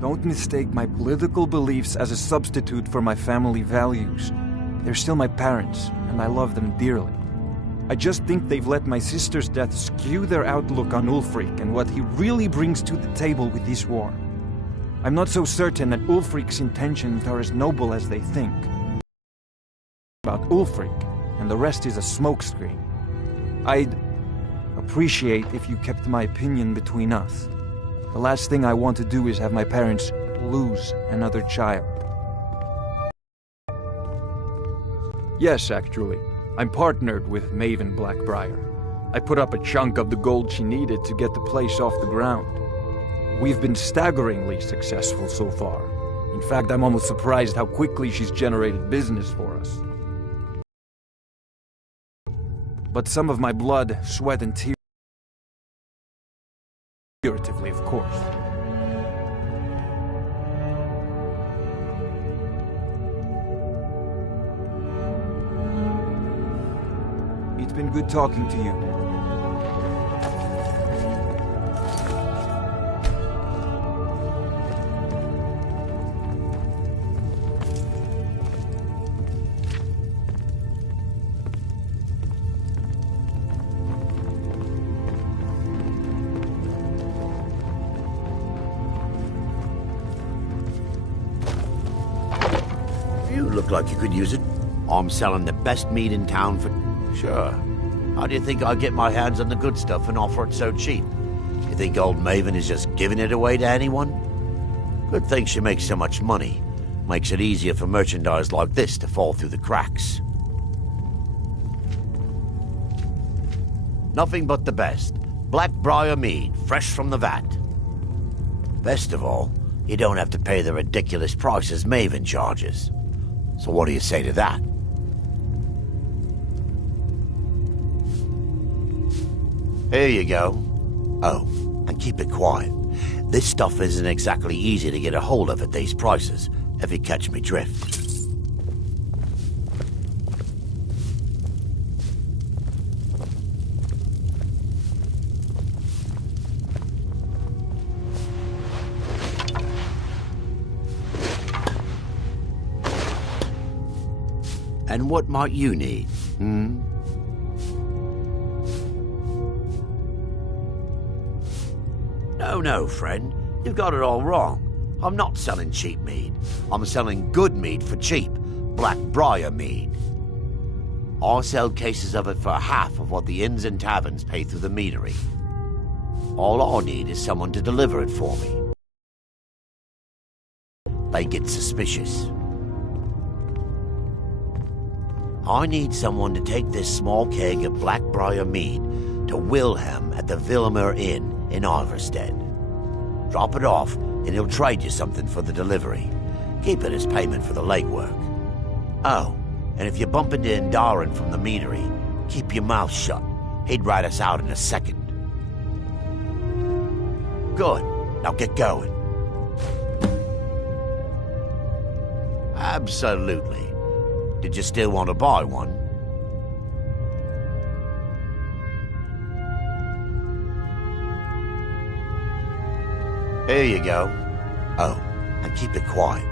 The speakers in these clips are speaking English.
Don't mistake my political beliefs as a substitute for my family values. They're still my parents, and I love them dearly. I just think they've let my sister's death skew their outlook on Ulfric and what he really brings to the table with this war. I'm not so certain that Ulfric's intentions are as noble as they think. About Ulfric, and the rest is a smokescreen. I'd appreciate if you kept my opinion between us. The last thing I want to do is have my parents lose another child. Yes, actually. I'm partnered with Maven Blackbriar. I put up a chunk of the gold she needed to get the place off the ground. We've been staggeringly successful so far. In fact, I'm almost surprised how quickly she's generated business for us. But some of my blood, sweat, and tears, figuratively, of course. It's been good talking to you. You look like you could use it. I'm selling the best meat in town for... Sure. How do you think I get my hands on the good stuff and offer it so cheap? You think old Maven is just giving it away to anyone? Good thing she makes so much money. Makes it easier for merchandise like this to fall through the cracks. Nothing but the best. Blackbriar mead, fresh from the vat. Best of all, you don't have to pay the ridiculous prices Maven charges. So what do you say to that? Here you go. Oh, and keep it quiet. This stuff isn't exactly easy to get a hold of at these prices, if you catch me drift. And what might you need, No, friend. You've got it all wrong. I'm not selling cheap mead. I'm selling good mead for cheap. Blackbriar mead. I sell cases of it for half of what the inns and taverns pay through the meadery. All I need is someone to deliver it for me. They get suspicious. I need someone to take this small keg of Blackbriar mead to Wilhelm at the Vilmer Inn in Iverstead. Drop it off, and he'll trade you something for the delivery. Keep it as payment for the legwork. Oh, and if you bump into Indaren from the meadery, keep your mouth shut. He'd write us out in a second. Good. Now get going. Absolutely. Did you still want to buy one? Here you go. Oh, and keep it quiet.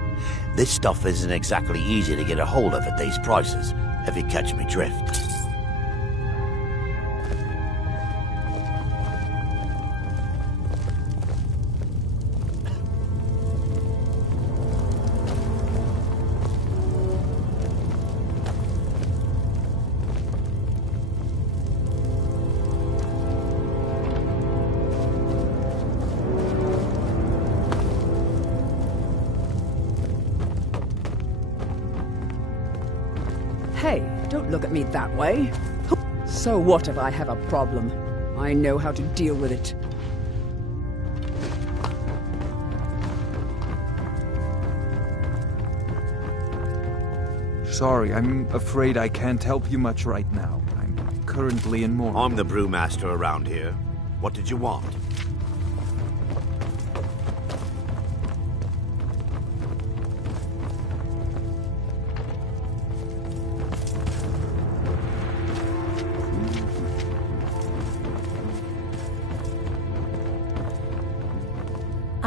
This stuff isn't exactly easy to get a hold of at these prices, if you catch me drift. Hey, don't look at me that way. So what if I have a problem? I know how to deal with it. Sorry, I'm afraid I can't help you much right now. I'm currently in mourning. I'm the brewmaster around here. What did you want?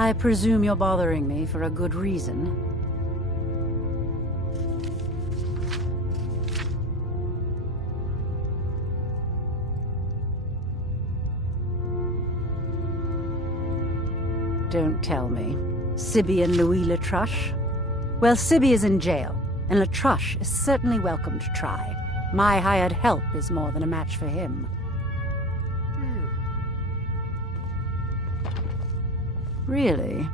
I presume you're bothering me for a good reason. Don't tell me. Sibby and Louis Latruche? Well, Sibby is in jail, and Latruche is certainly welcome to try. My hired help is more than a match for him. Really?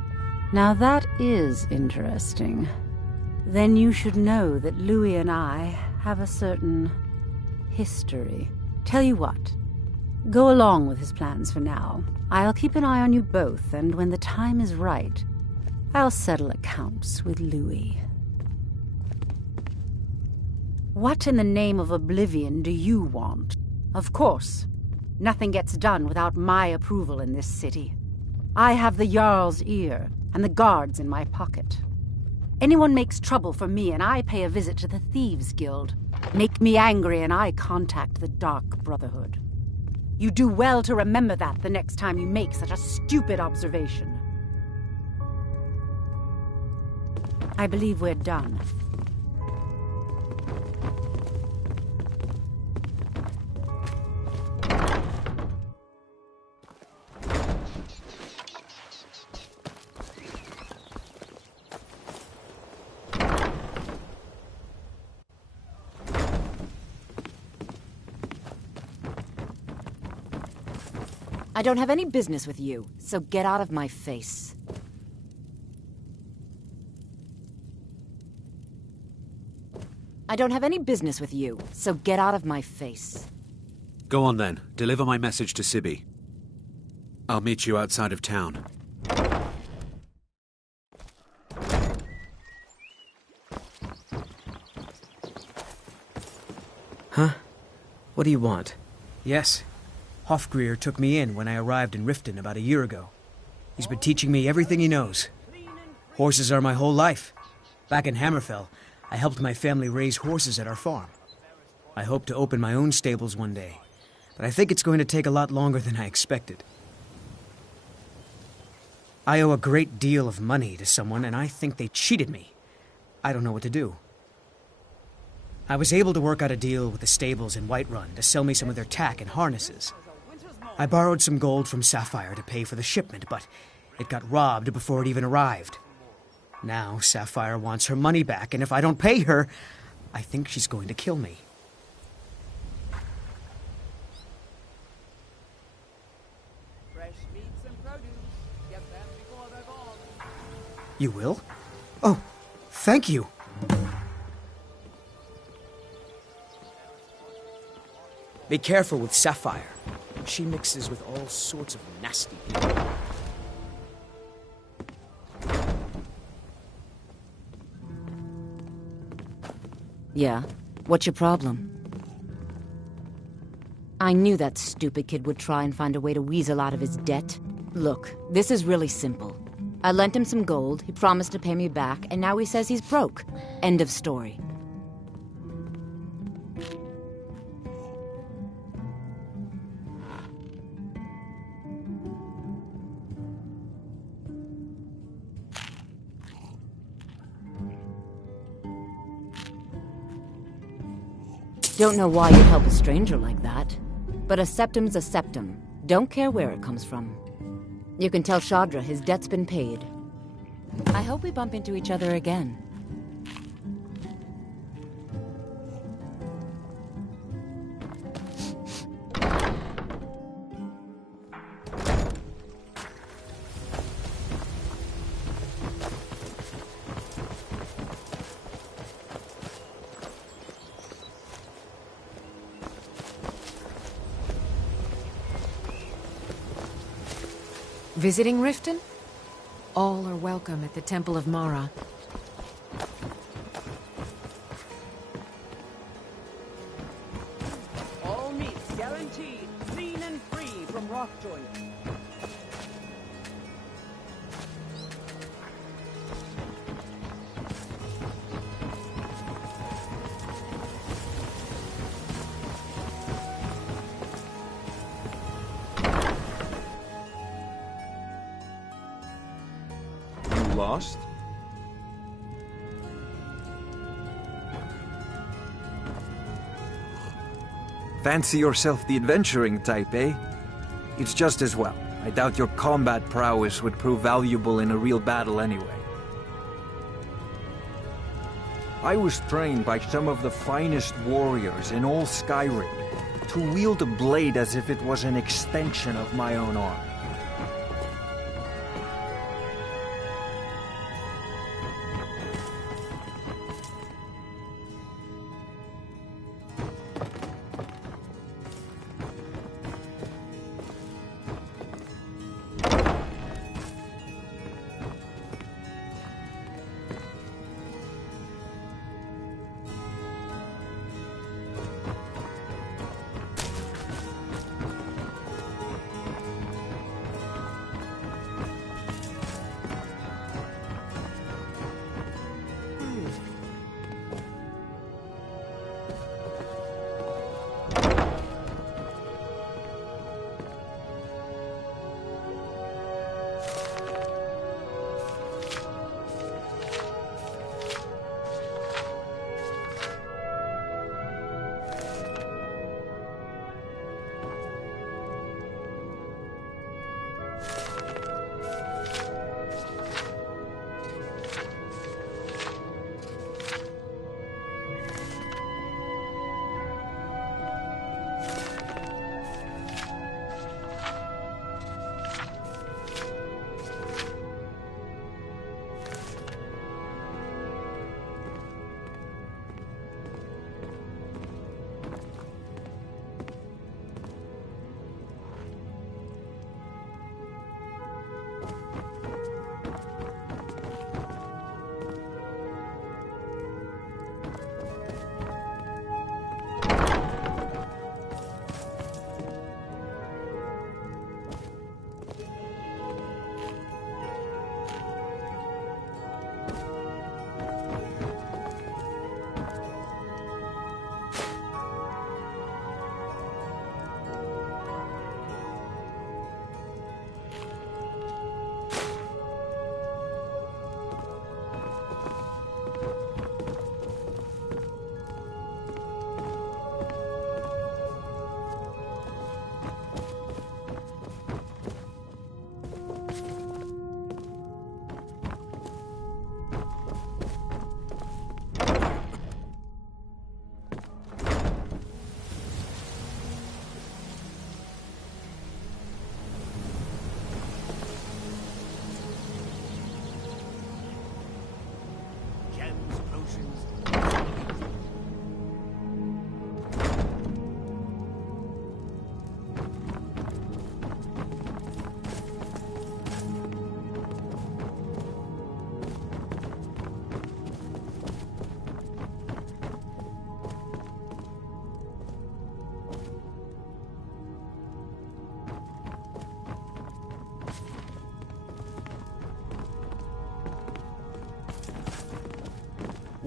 Now that is interesting. Then you should know that Louis and I have a certain history. Tell you what, go along with his plans for now. I'll keep an eye on you both, and when the time is right, I'll settle accounts with Louis. What in the name of oblivion do you want? Of course, nothing gets done without my approval in this city. I have the Jarl's ear, and the guards in my pocket. Anyone makes trouble for me, and I pay a visit to the Thieves' Guild. Make me angry, and I contact the Dark Brotherhood. You do well to remember that the next time you make such a stupid observation. I believe we're done. I don't have any business with you, so get out of my face. I don't have any business with you, so get out of my face. Go on then. Deliver my message to Sibby. I'll meet you outside of town. Huh? What do you want? Yes. Hofgreer took me in when I arrived in Riften about a year ago. He's been teaching me everything he knows. Horses are my whole life. Back in Hammerfell, I helped my family raise horses at our farm. I hope to open my own stables one day, but I think it's going to take a lot longer than I expected. I owe a great deal of money to someone, and I think they cheated me. I don't know what to do. I was able to work out a deal with the stables in Whiterun to sell me some of their tack and harnesses. I borrowed some gold from Sapphire to pay for the shipment, but it got robbed before it even arrived. Now Sapphire wants her money back, and if I don't pay her, I think she's going to kill me. Fresh meats and produce. Get them before they're gone. You will? Oh, thank you. Be careful with Sapphire. She mixes with all sorts of nasty people. Yeah? What's your problem? I knew that stupid kid would try and find a way to weasel out of his debt. Look, this is really simple. I lent him some gold, he promised to pay me back, and now he says he's broke. End of story. Don't know why you'd help a stranger like that. But a septum's a septum. Don't care where it comes from. You can tell Shadra his debt's been paid. I hope we bump into each other again. Visiting Riften? All are welcome at the Temple of Mara. All meats guaranteed, clean and free from rock joint. lost? Fancy yourself the adventuring type, eh? It's just as well. I doubt your combat prowess would prove valuable in a real battle anyway. I was trained by some of the finest warriors in all Skyrim to wield a blade as if it was an extension of my own arm.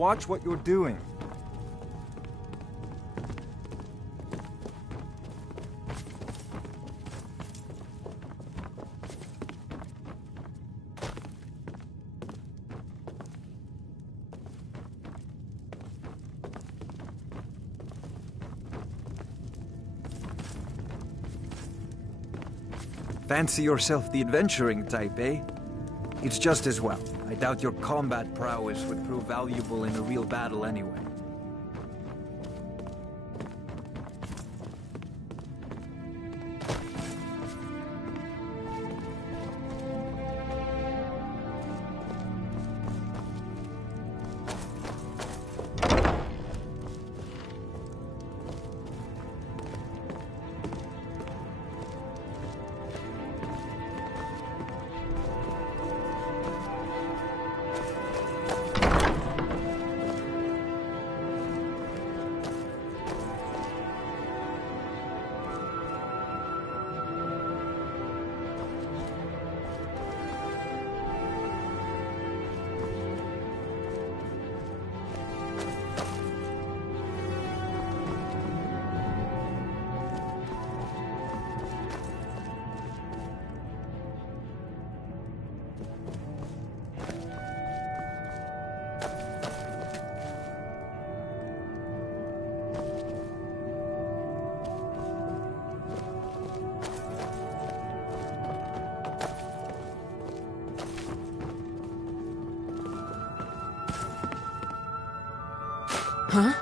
Watch what you're doing. Fancy yourself the adventuring type, eh? It's just as well. I doubt your combat prowess would prove valuable in a real battle anyway. Huh?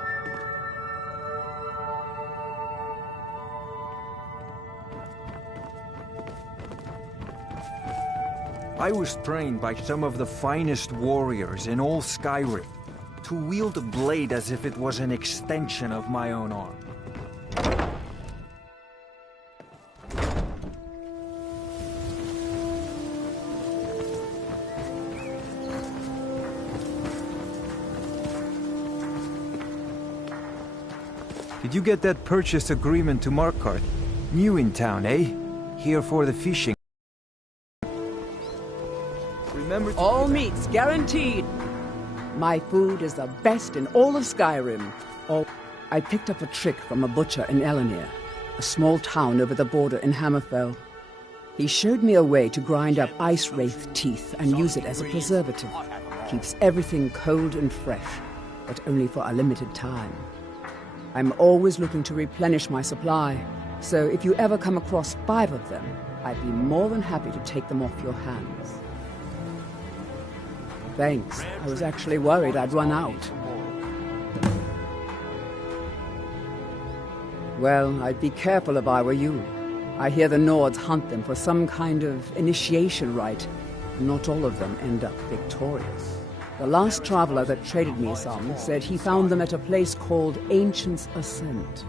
I was trained by some of the finest warriors in all Skyrim to wield a blade as if it was an extension of my own arm. Did you get that purchase agreement to Markarth? New in town, eh? Here for the fishing. Remember to All meats guaranteed. My food is the best in all of Skyrim. Oh, I picked up a trick from a butcher in Elenir, a small town over the border in Hammerfell. He showed me a way to grind up ice wraith teeth and use it as a preservative. Keeps everything cold and fresh, but only for a limited time. I'm always looking to replenish my supply, so if you ever come across 5 of them, I'd be more than happy to take them off your hands. Thanks. I was actually worried I'd run out. Well, I'd be careful if I were you. I hear the Nords hunt them for some kind of initiation rite. Not all of them end up victorious. The last traveler that traded me some said he found them at a place called Ancient's Ascent.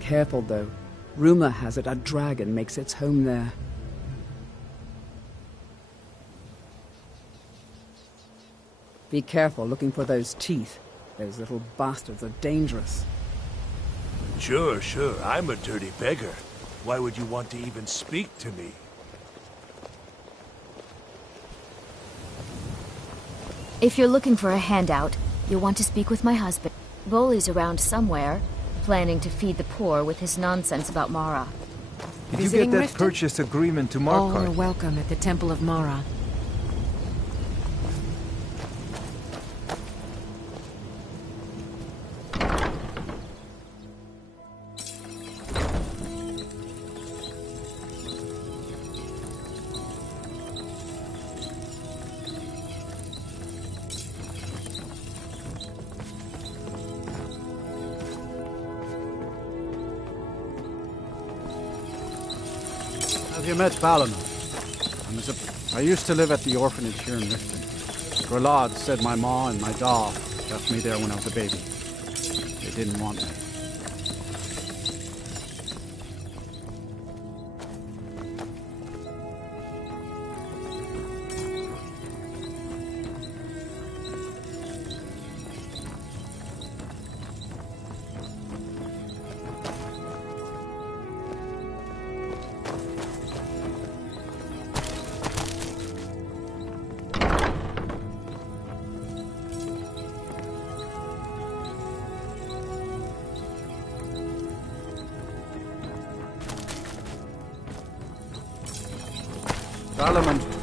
Careful, though. Rumor has it a dragon makes its home there. Be careful looking for those teeth. Those little bastards are dangerous. Sure. I'm a dirty beggar. Why would you want to even speak to me? If you're looking for a handout, you'll want to speak with my husband. Bolly's around somewhere, planning to feed the poor with his nonsense about Mara. Did you get that purchase agreement to All Markarth? are welcome at the Temple of Mara. Have you met Balin? I used to live at the orphanage here in Riften. Grolad said my ma and my da left me there when I was a baby. They didn't want me. Solomon.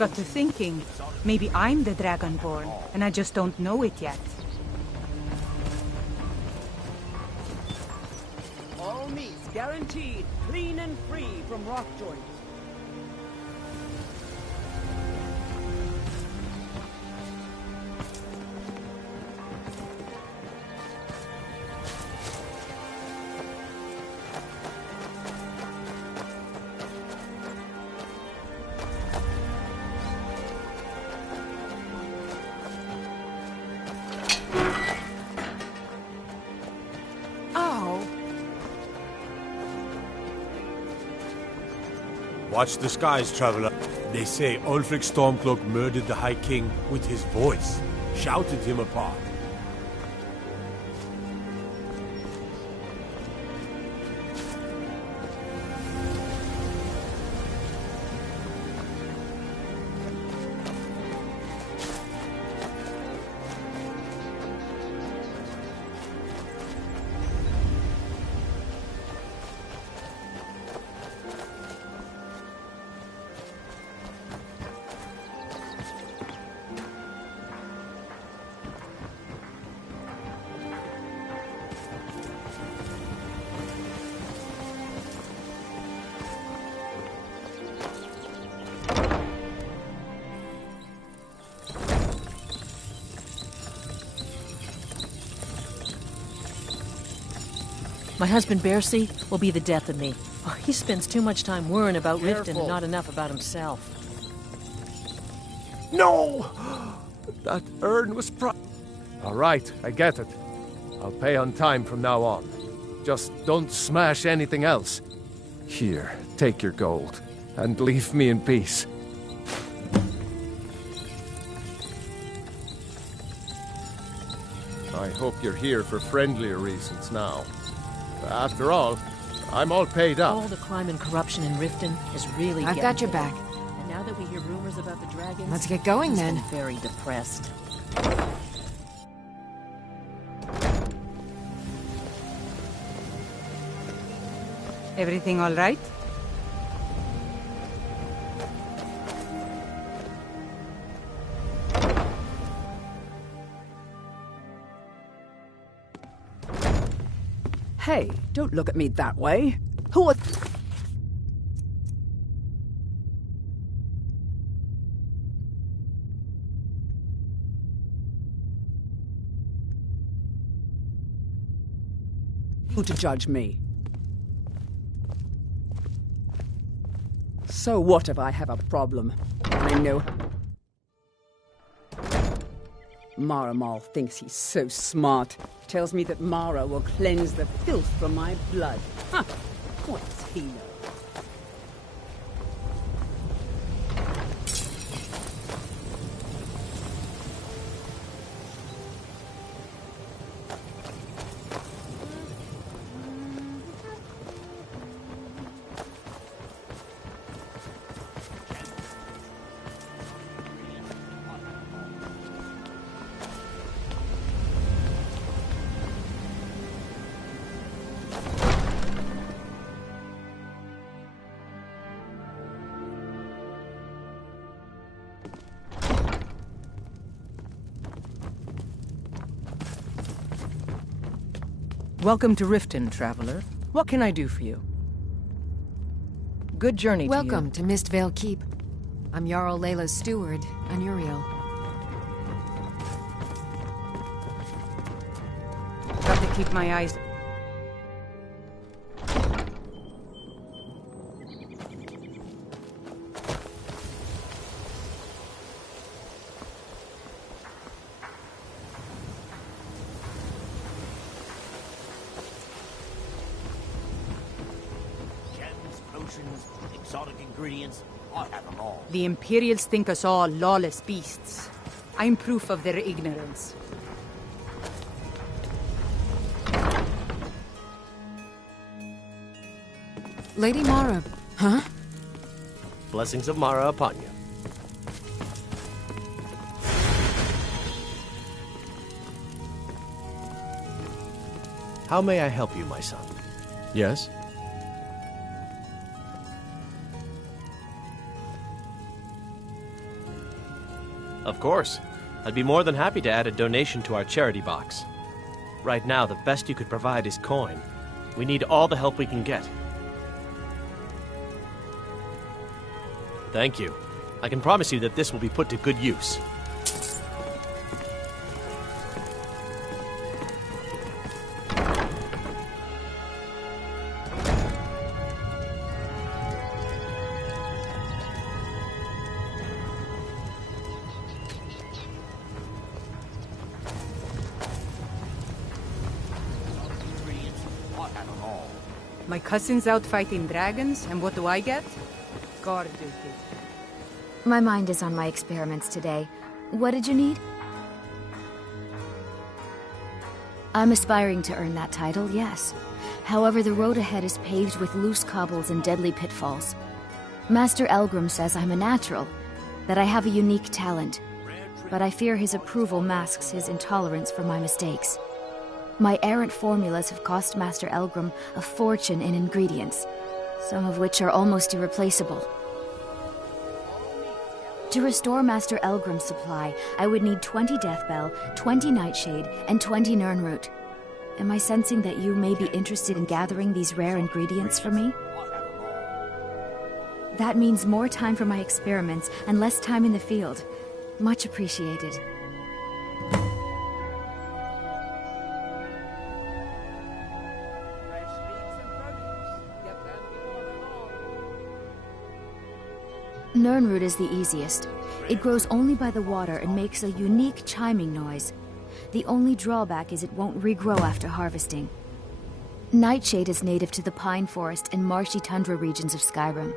got to thinking, maybe I'm the Dragonborn, and I just don't know it yet. All meats guaranteed, clean and free from rock joints. Watch the skies, traveler. They say Ulfric Stormcloak murdered the High King with his voice, shouted him apart. My husband Bercy will be the death of me. Oh, he spends too much time worrying about Riften and not enough about himself. No! That urn was All right, I get it. I'll pay on time from now on. Just don't smash anything else. Here, take your gold, and leave me in peace. I hope you're here for friendlier reasons now. After all, I'm all paid up. All the crime and corruption in Riften is really I've got your back. And now that we hear rumors about the dragons... Let's get going then. I'm very depressed. Everything all right? Hey, don't look at me that way. Who are... Who to judge me? So what if I have a problem? I know... Maramal thinks he's so smart. Tells me that Mara will cleanse the filth from my blood. Huh. What does he know? Welcome to Riften, traveler. What can I do for you? Good journey to you. Welcome to Mistvale Keep. I'm Jarl Layla's steward, Anuriel. Got to keep my eyes... Exotic ingredients, I have them all. The Imperials think us all lawless beasts. I'm proof of their ignorance. Lady Mara, huh? Blessings of Mara upon you. How may I help you, my son? Yes? Of course. I'd be more than happy to add a donation to our charity box. Right now, the best you could provide is coin. We need all the help we can get. Thank you. I can promise you that this will be put to good use. My cousin's out fighting dragons, and what do I get? Guard duty. My mind is on my experiments today. What did you need? I'm aspiring to earn that title, yes. However, the road ahead is paved with loose cobbles and deadly pitfalls. Master Elgrim says I'm a natural, that I have a unique talent, but I fear his approval masks his intolerance for my mistakes. My errant formulas have cost Master Elgrim a fortune in ingredients, some of which are almost irreplaceable. To restore Master Elgrim's supply, I would need 20 Deathbell, 20 Nightshade, and 20 Nirnroot. Am I sensing that you may be interested in gathering these rare ingredients for me? That means more time for my experiments and less time in the field. Much appreciated. Nirnroot is the easiest. It grows only by the water and makes a unique chiming noise. The only drawback is it won't regrow after harvesting. Nightshade is native to the pine forest and marshy tundra regions of Skyrim,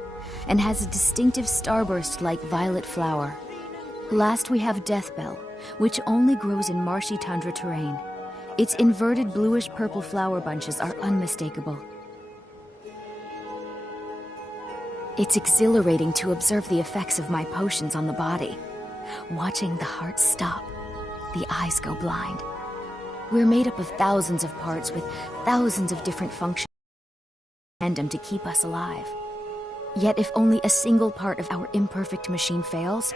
and has a distinctive starburst-like violet flower. Last we have Deathbell, which only grows in marshy tundra terrain. Its inverted bluish-purple flower bunches are unmistakable. It's exhilarating to observe the effects of my potions on the body. Watching the heart stop, the eyes go blind. We're made up of thousands of parts with thousands of different functions tandem to keep us alive. Yet if only a single part of our imperfect machine fails,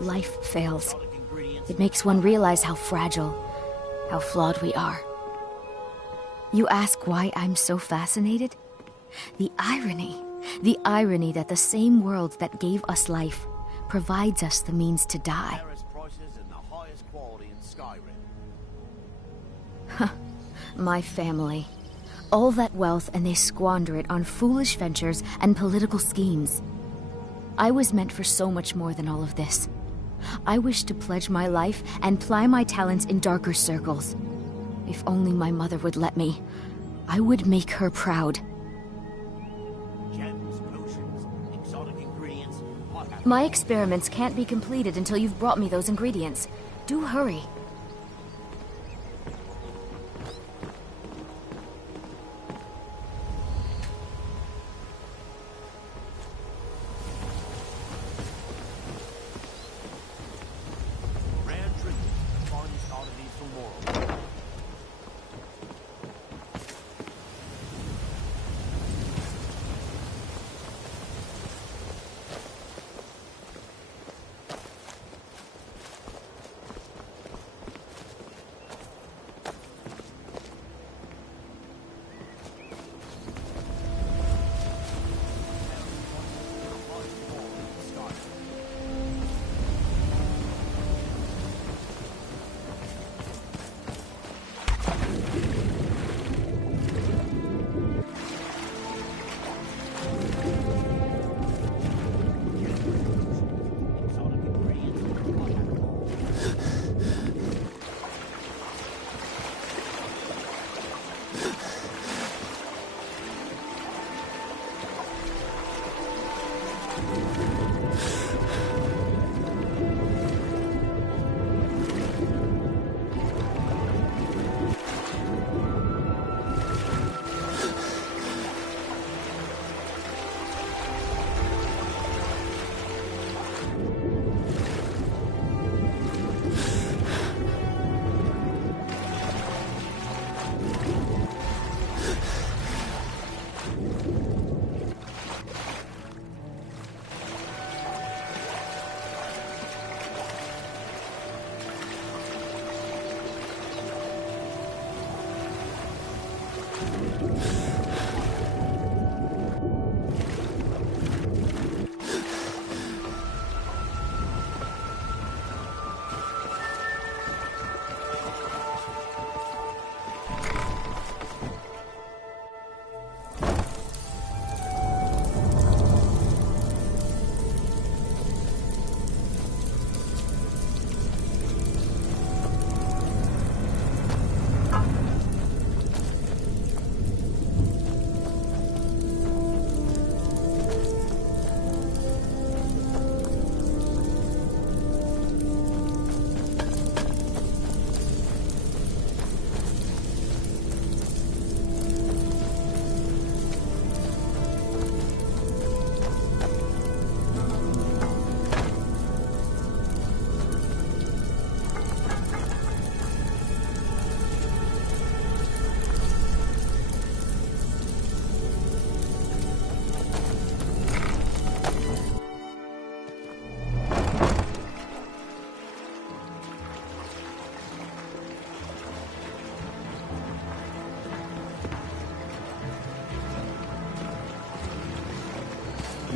life fails. It makes one realize how fragile, how flawed we are. You ask why I'm so fascinated? The irony that the same world that gave us life provides us the means to die. My family. All that wealth, and they squander it on foolish ventures and political schemes. I was meant for so much more than all of this. I wish to pledge my life and ply my talents in darker circles. If only my mother would let me, I would make her proud. My experiments can't be completed until you've brought me those ingredients. Do hurry.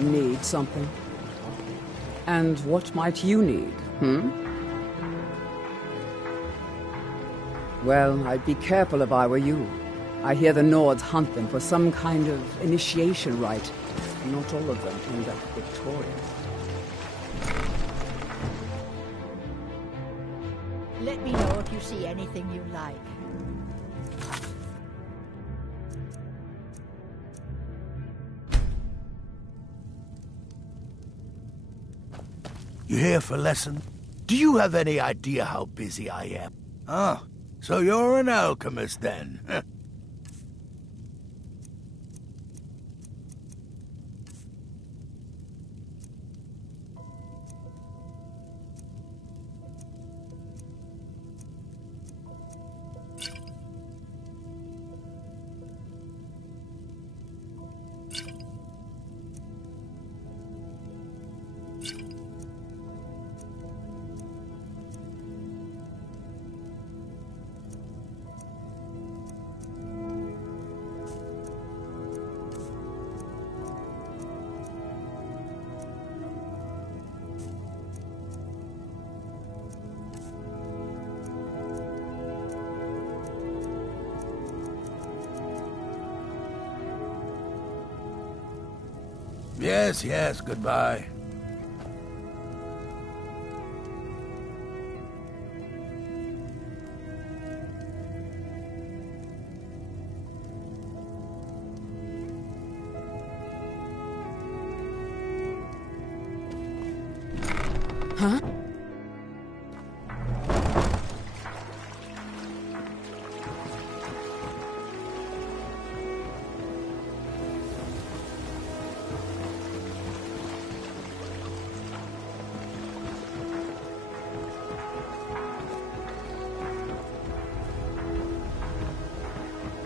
Need something? And what might you need, Well, I'd be careful if I were you. I hear the Nords hunt them for some kind of initiation rite. Not all of them end up victorious. Let me know if you see anything you like. You here for lesson? Do you have any idea how busy I am? Oh, so you're an alchemist then? Yes, goodbye. Huh?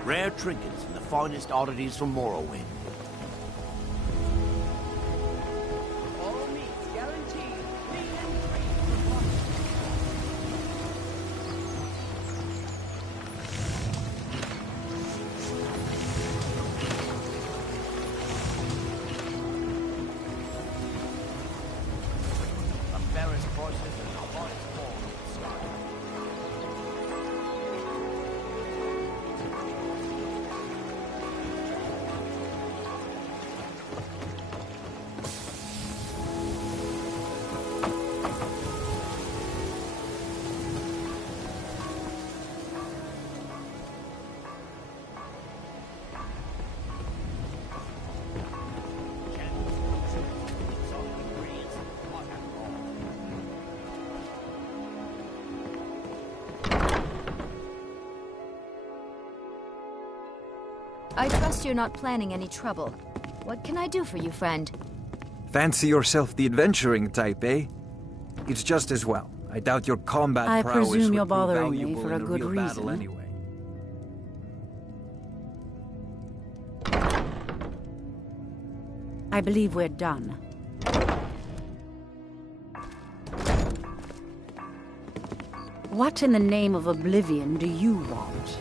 Rare trinkets and the finest oddities from Morrowind. All meats guaranteed. The fairest voices and the hottest balls in the sky. I trust you're not planning any trouble. What can I do for you, friend? Fancy yourself the adventuring type, eh? It's just as well. I doubt your combat I prowess presume would you're prove bothering me valuable for a in good real battle reason. anyway. I believe we're done. What in the name of oblivion do you want?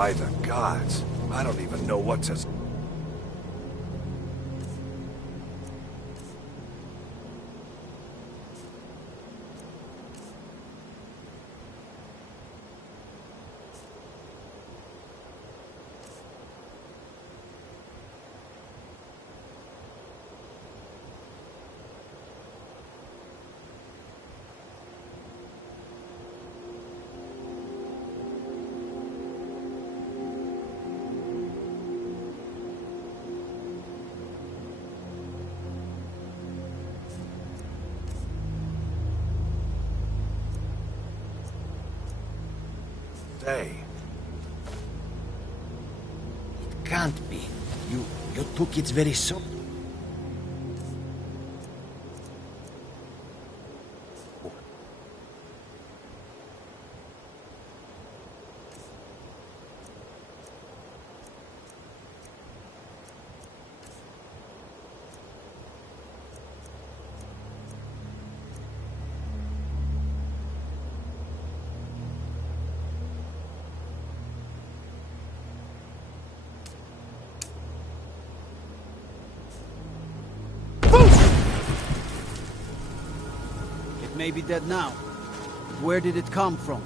By the gods, I don't even know what to... Say. It can't be. You took it very soon. May be dead now. Where did it come from?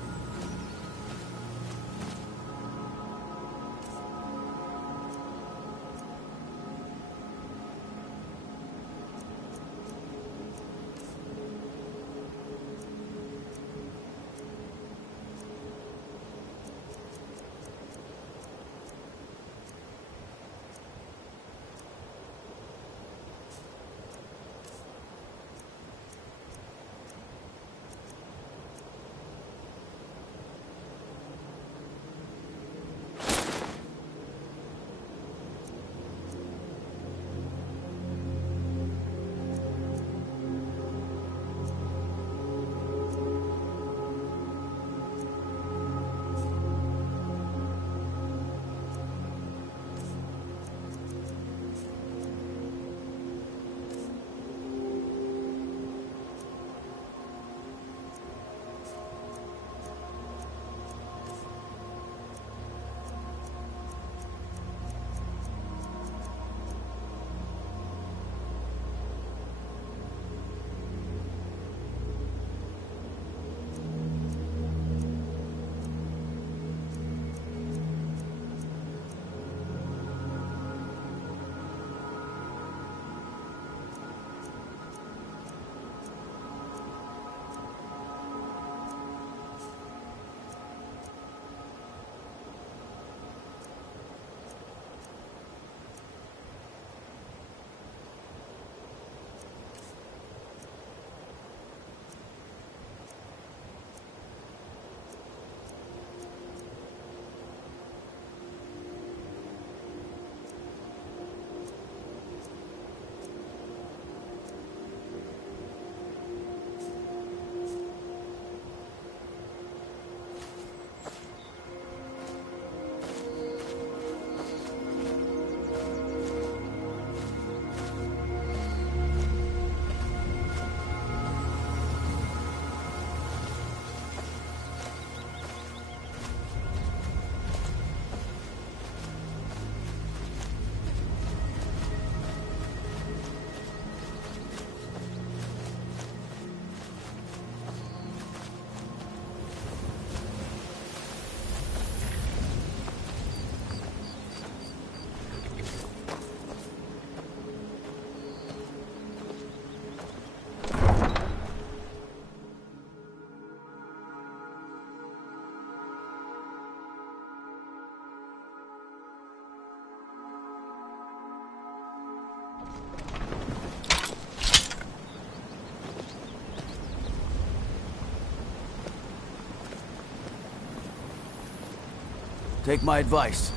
Take my advice.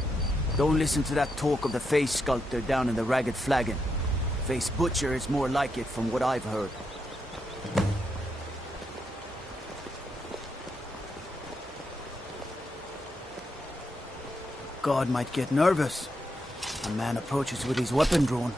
Don't listen to that talk of the face sculptor down in the Ragged Flagon. Face Butcher is more like it from what I've heard. God might get nervous. A man approaches with his weapon drawn.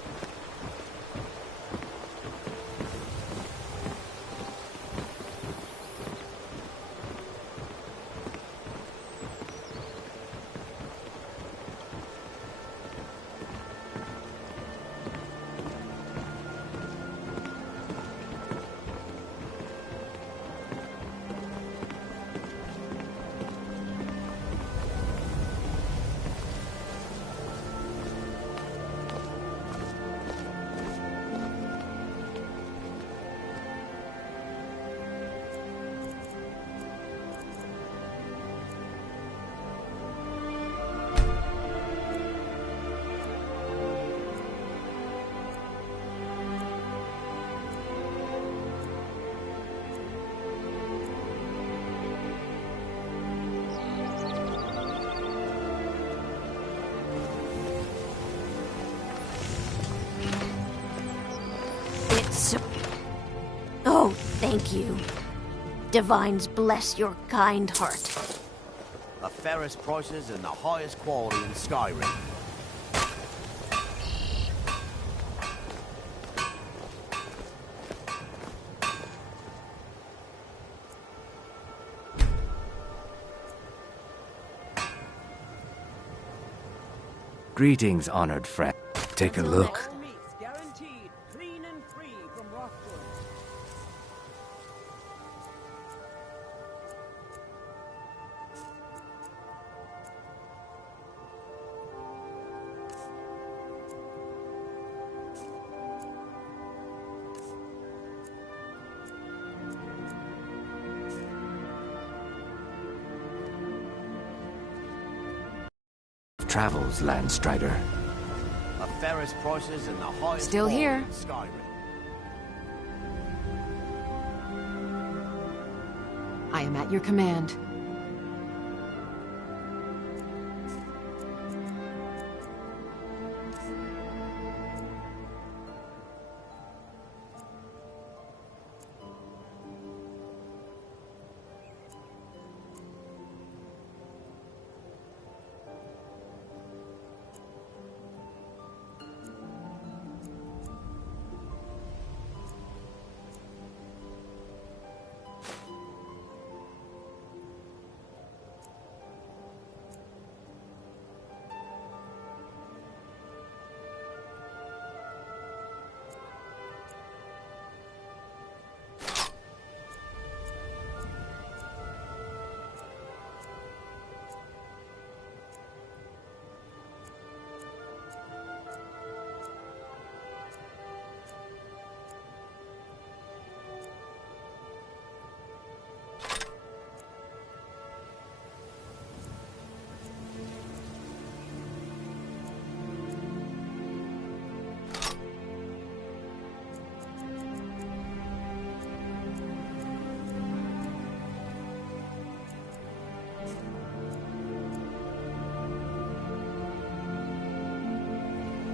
Thank you. Divines bless your kind heart. The fairest prices and the highest quality in Skyrim. Greetings, honored friend. Take a look. Guaranteed clean and free from rockwood. Travels, Landstrider. The fairest prices and the highest Still quality here. in Skyrim. I am at your command.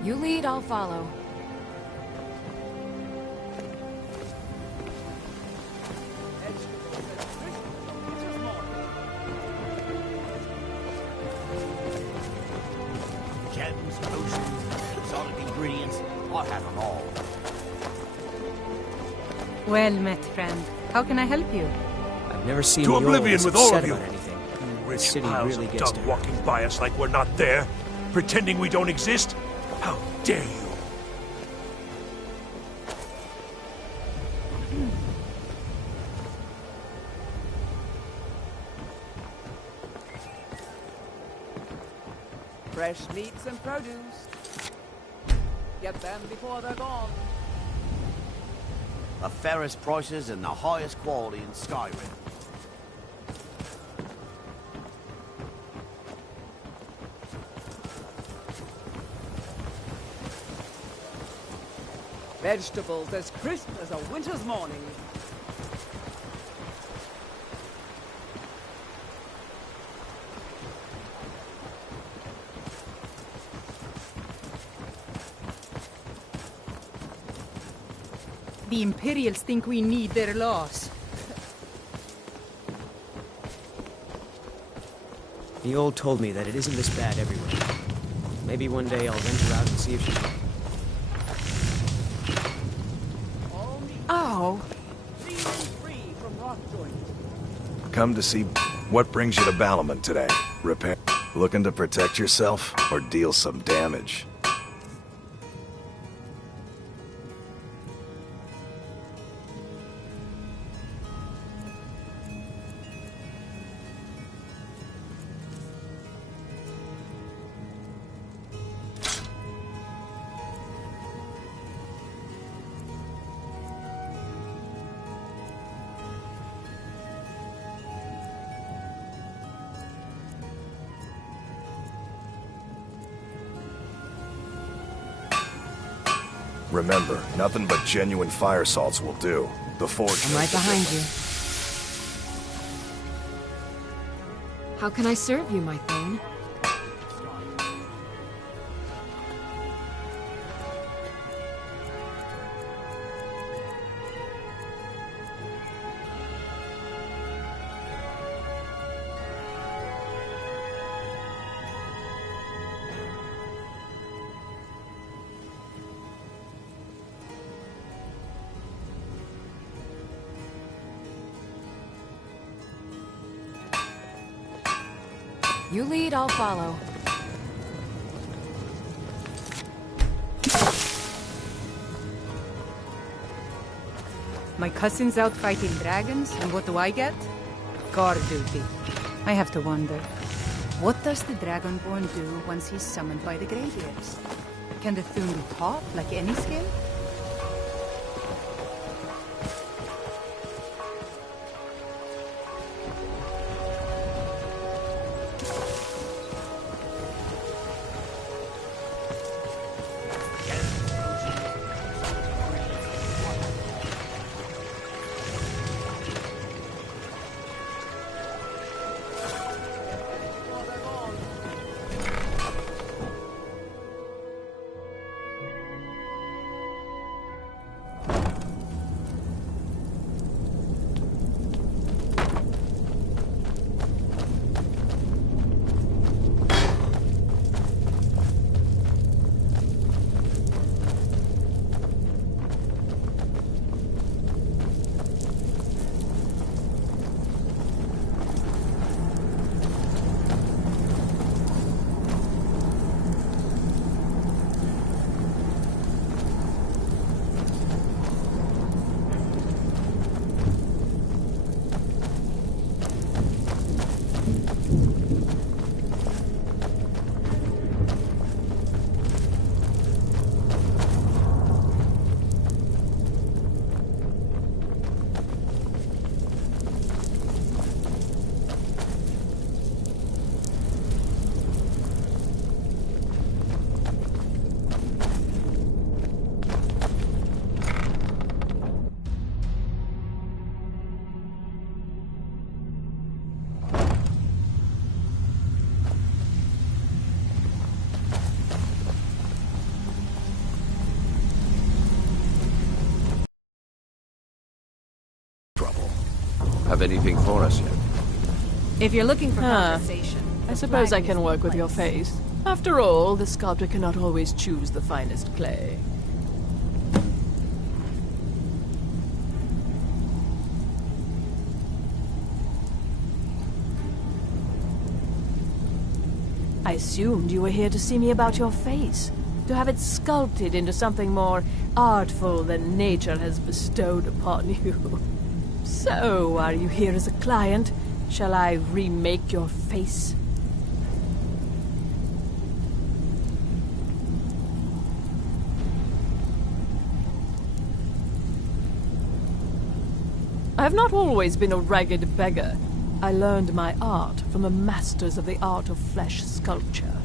You lead, I'll follow. Gems, potions, exotic ingredients, I have them all. Well met, friend. How can I help you? I've never seen To the oblivion Orals with all upset of you! about anything. The Rich city piles really of gets dung to her. walking by us like we're not there, pretending we don't exist? How dare you! Fresh meats and produce. Get them before they're gone. The fairest prices and the highest quality in Skyrim. Vegetables as crisp as a winter's morning. The Imperials think we need their laws. The old told me that it isn't this bad everywhere. Maybe one day I'll venture out and see if she's right. Oh! Clean and free from rock joint. Come to see what brings you to Balamon today. Repair. Looking to protect yourself or deal some damage? Remember, nothing but genuine fire salts will do. The forge. I'm right behind you. How can I serve you, my thane? You lead, I'll follow. My cousin's out fighting dragons, and what do I get? Guard duty. I have to wonder, what does the Dragonborn do once he's summoned by the Greybeards? Can the Thune talk like any skin? Have anything for us yet? If you're looking for conversation... I suppose I can work with your face. After all, the sculptor cannot always choose the finest clay. I assumed you were here to see me about your face, to have it sculpted into something more artful than nature has bestowed upon you. So, are you here as a client? Shall I remake your face? I have not always been a ragged beggar. I learned my art from the masters of the art of flesh sculpture.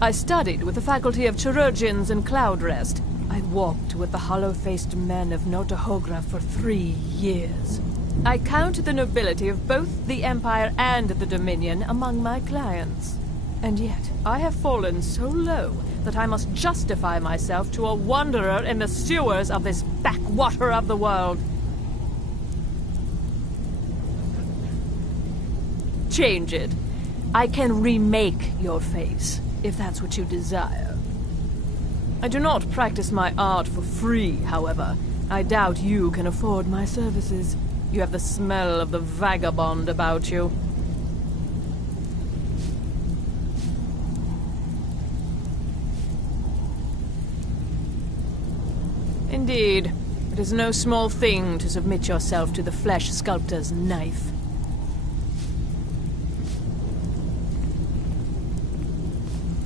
I studied with the faculty of chirurgeons and Cloudrest. I walked with the hollow-faced men of Notahogra for 3 years. I count the nobility of both the Empire and the Dominion among my clients. And yet, I have fallen so low that I must justify myself to a wanderer in the sewers of this backwater of the world. Change it. I can remake your face, if that's what you desire. I do not practice my art for free, however. I doubt you can afford my services. You have the smell of the vagabond about you. Indeed, it is no small thing to submit yourself to the flesh sculptor's knife.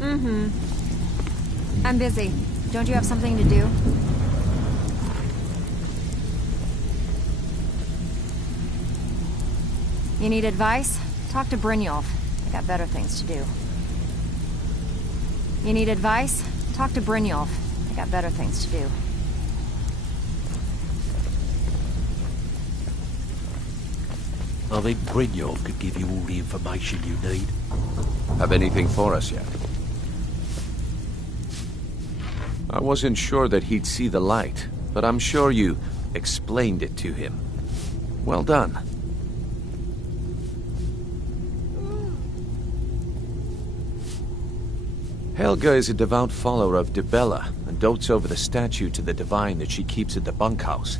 Mm-hmm. I'm busy. Don't you have something to do? You need advice? Talk to Brynjolf. I got better things to do. You need advice? Talk to Brynjolf. I got better things to do. I think Brynjolf could give you all the information you need. Have anything for us yet? I wasn't sure that he'd see the light, but I'm sure you explained it to him. Well done. Helga is a devout follower of Dibella and dotes over the statue to the divine that she keeps at the bunkhouse.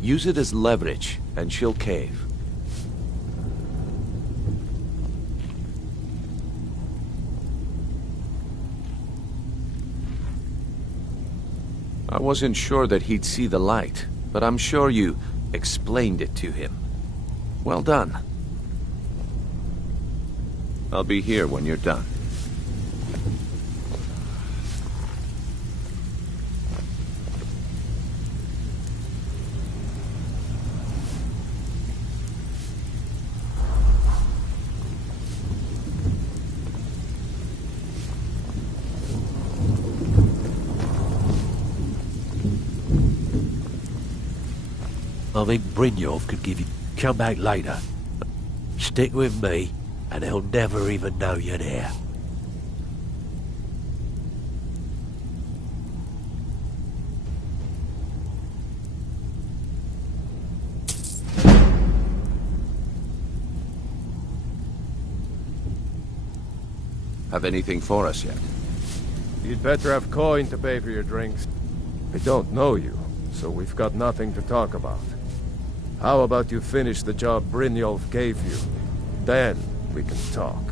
Use it as leverage, and she'll cave. I wasn't sure that he'd see the light, but I'm sure you explained it to him. Well done. I'll be here when you're done. I think Brynjolf could give you... Come back later. Stick with me, and he'll never even know you're there. Have anything for us yet? You'd better have coin to pay for your drinks. I don't know you, so we've got nothing to talk about. How about you finish the job Brynjolf gave you? Then we can talk.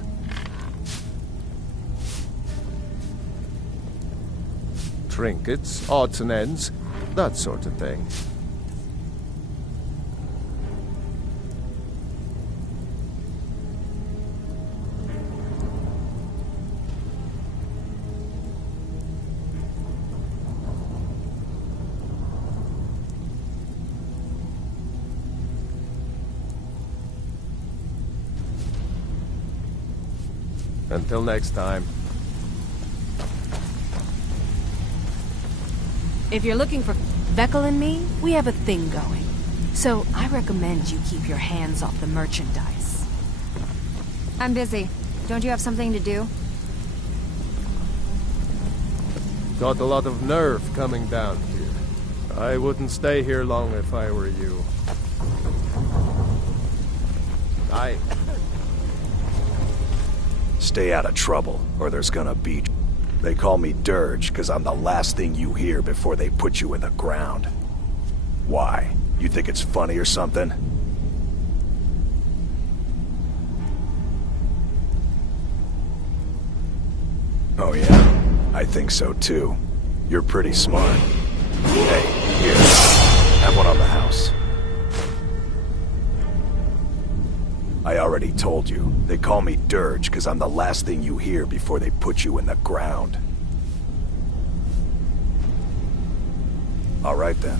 Trinkets, odds and ends, that sort of thing. Until next time. If you're looking for Vekel and me, we have a thing going. So I recommend you keep your hands off the merchandise. I'm busy. Don't you have something to do? Got a lot of nerve coming down here. I wouldn't stay here long if I were you. Stay out of trouble, or there's gonna be... They call me Dirge, because I'm the last thing you hear before they put you in the ground. Why? You think it's funny or something? Oh yeah, I think so too. You're pretty smart. Hey, here. Have one on the house. I already told you. They call me Dirge because I'm the last thing you hear before they put you in the ground. All right then.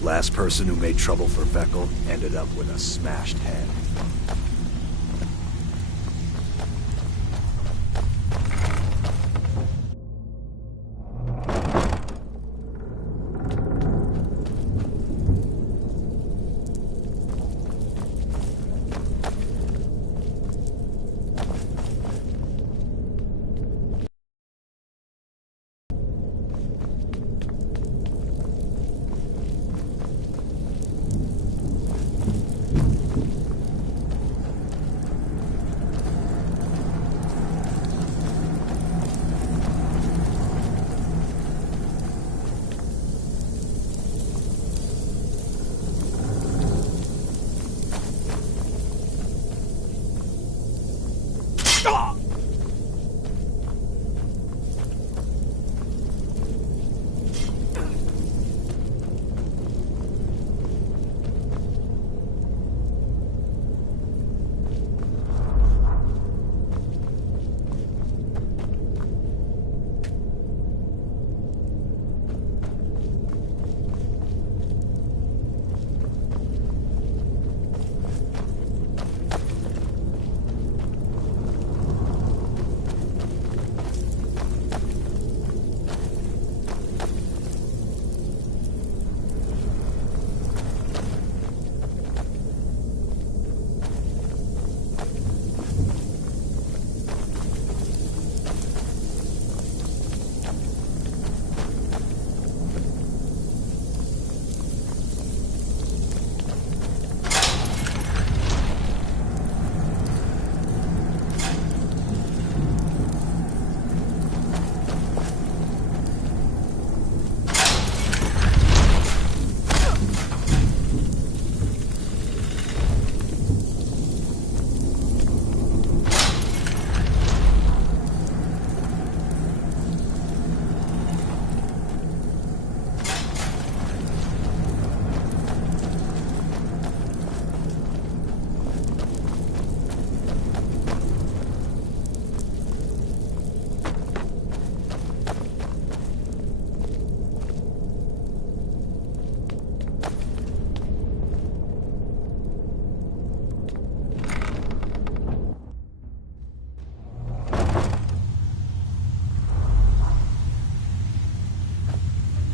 Last person who made trouble for Vekel ended up with a smashed head.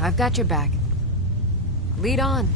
I've got your back. Lead on.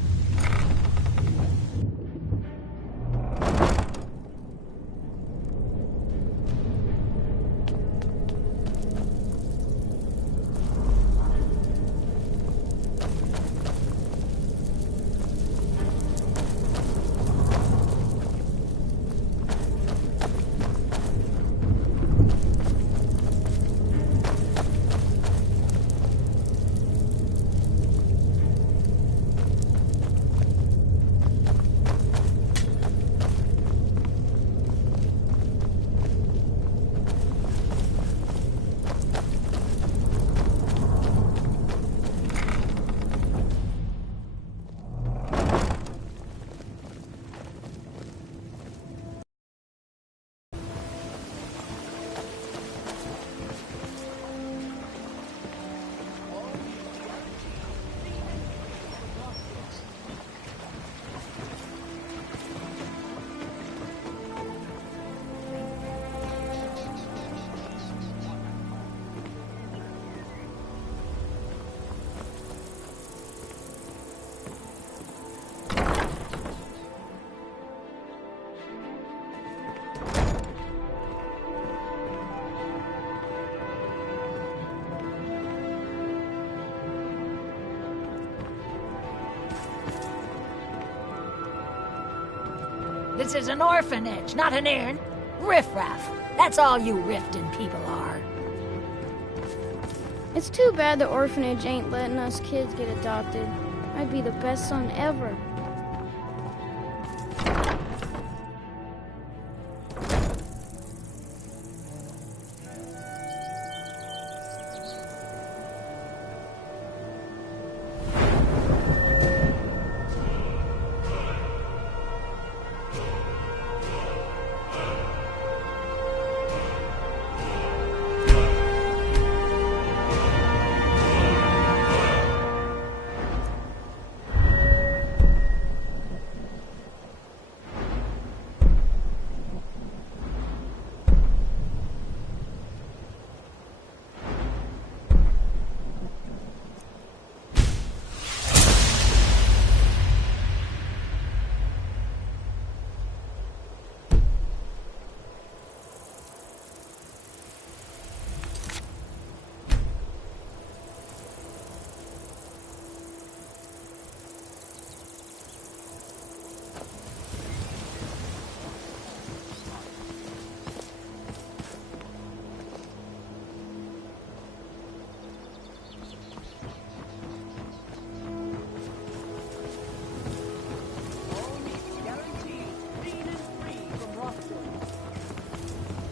This is an orphanage, not an inn. Riffraff. That's all you Riften people are. It's too bad the orphanage ain't letting us kids get adopted. I'd be the best son ever.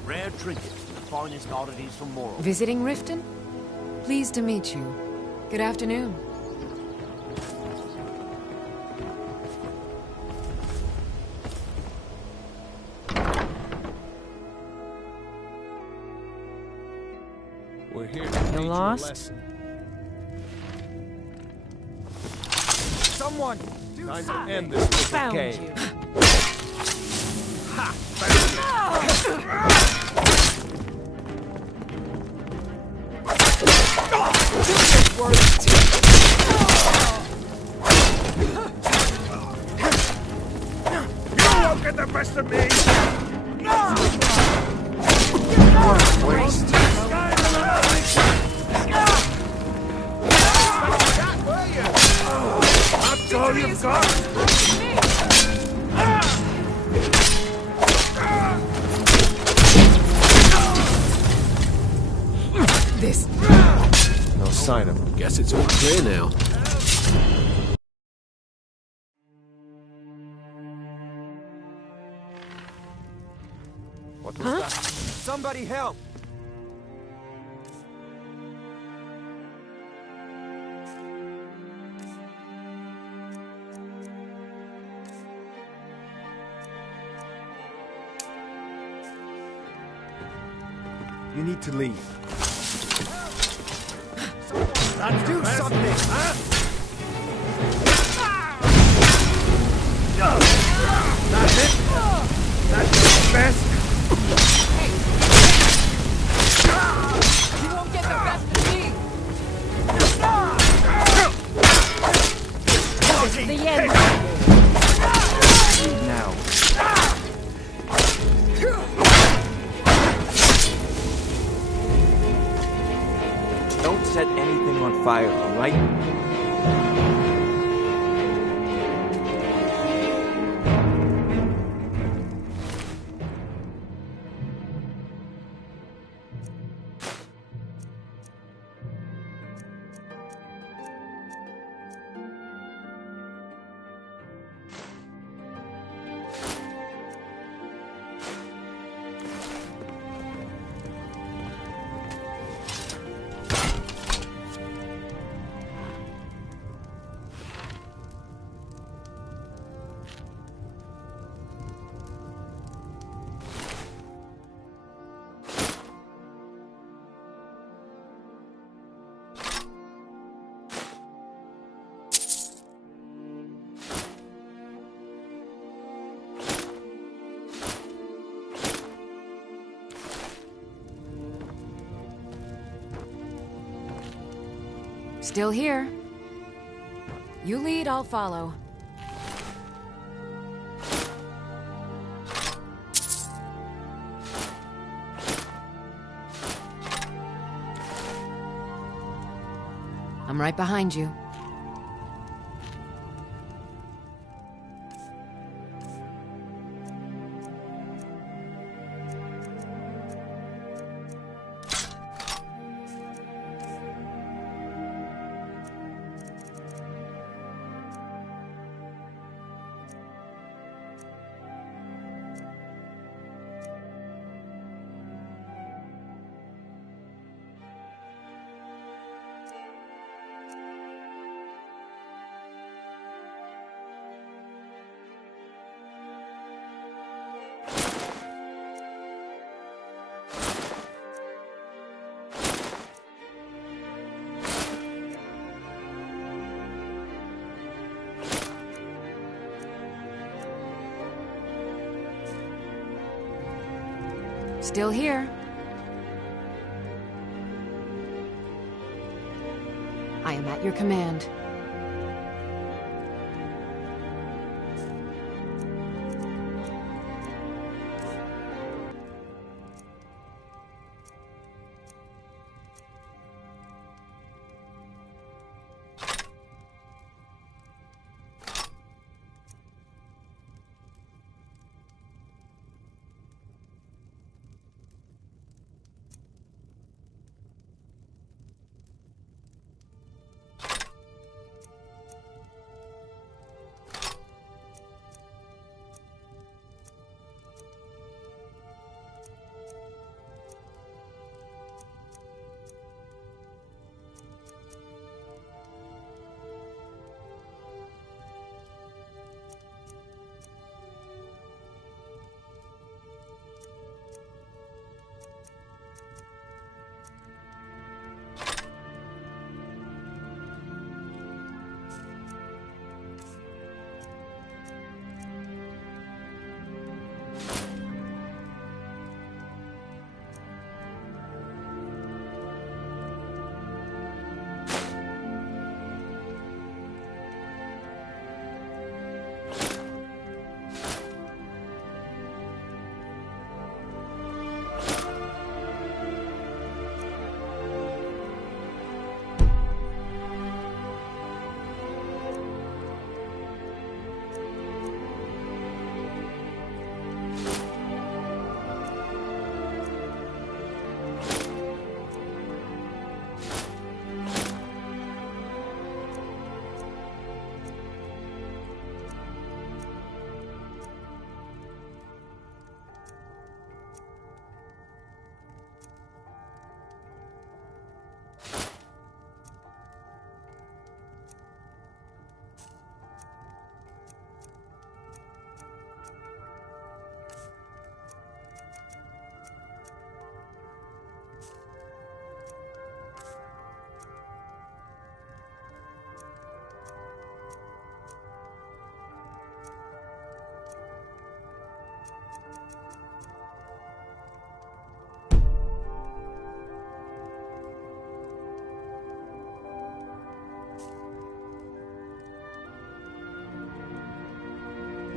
Rare trinkets, the finest oddities from Morrow. Visiting Riften? Pleased to meet you. Good afternoon. We're here to You teach you a lost? lesson. Someone! Time to end this little Found game. you. You won't get the best of me! Waste. That's all you've got? This. No sign of him. Guess it's all clear now. What was that? Somebody help! You need to leave. Let's do something! Huh? That's it? That's the best? You won't get the best of me! set anything on fire, alright? Still here. You lead, I'll follow. I'm right behind you. Still here. I am at your command.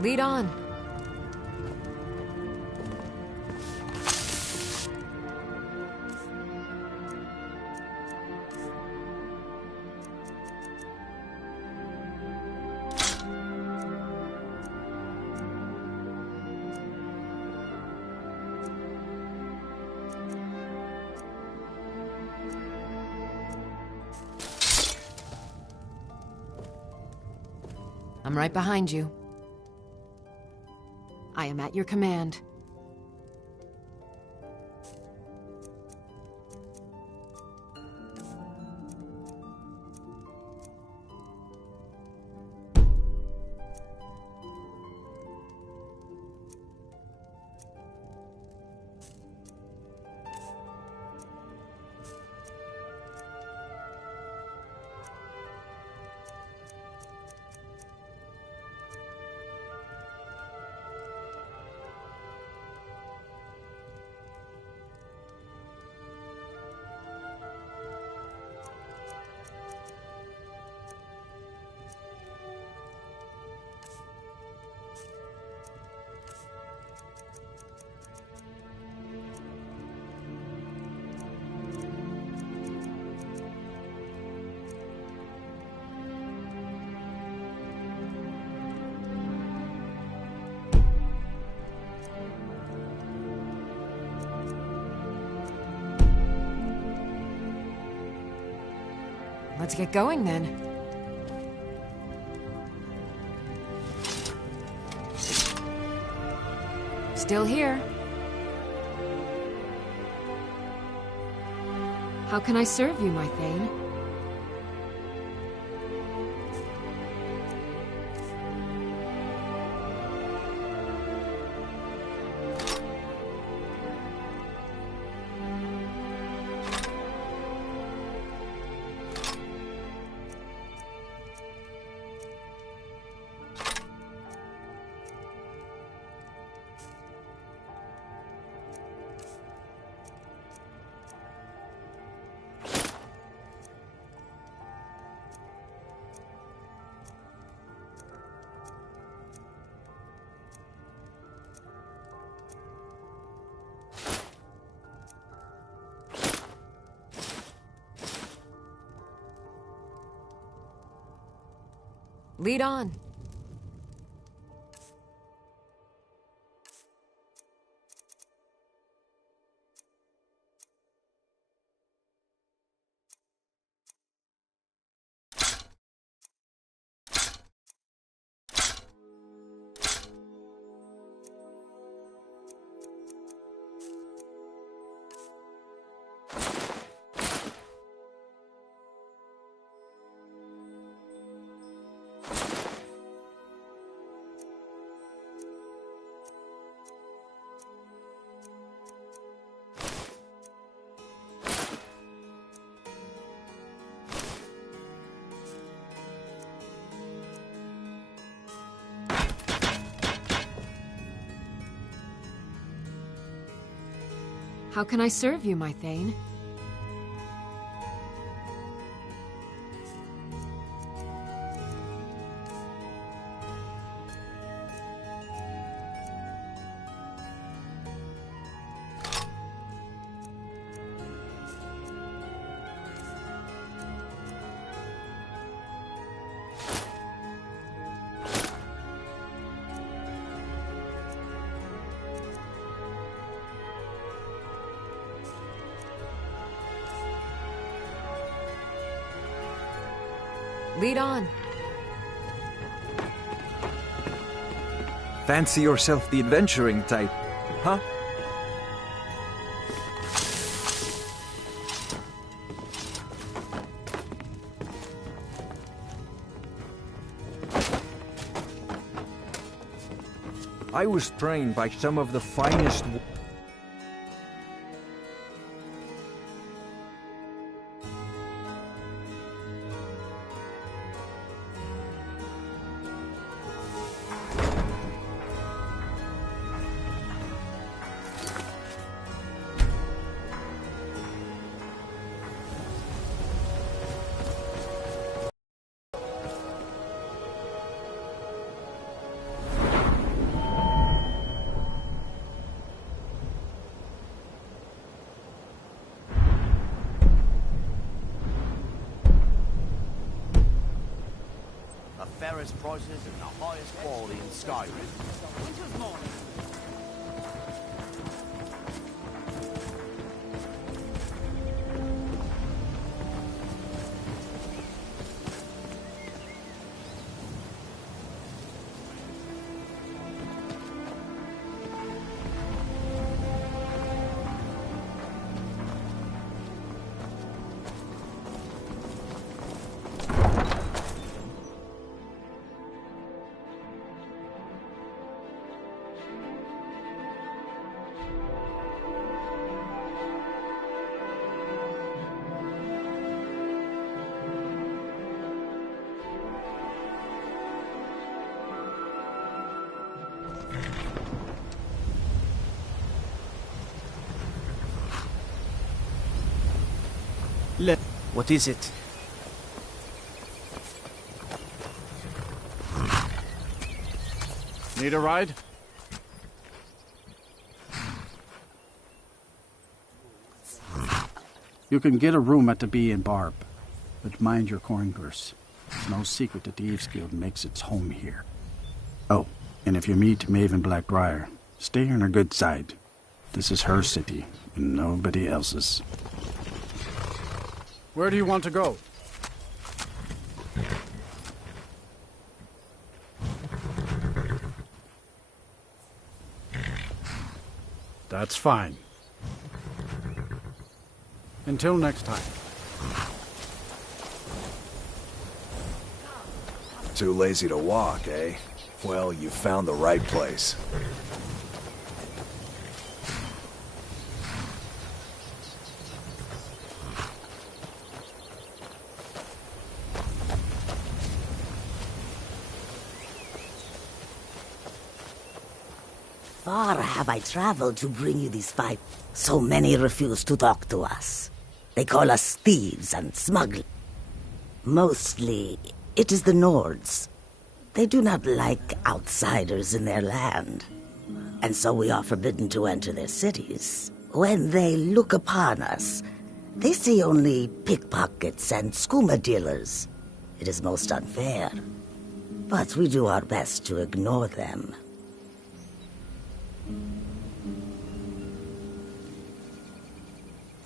Lead on. I'm right behind you. I am at your command. Let's get going then. Still here. How can I serve you, my Thane? Lead on. How can I serve you, my Thane? Lead on. Fancy yourself the adventuring type, huh? I was trained by some of the finest... fairest prices and the highest quality in Skyrim. Winter's morning. What is it? Need a ride? You can get a room at the Bee and Barb, but mind your coin purse. It's no secret that the Thieves Guild makes its home here. Oh, and if you meet Maven Blackbriar, stay on her good side. This is her city, and nobody else's. Where do you want to go? That's fine. Until next time. Too lazy to walk, eh? Well, you found the right place. Far have I traveled to bring you these five. So many refuse to talk to us. They call us thieves and smugglers. Mostly, it is the Nords. They do not like outsiders in their land. And so we are forbidden to enter their cities. When they look upon us, they see only pickpockets and skooma dealers. It is most unfair. But we do our best to ignore them.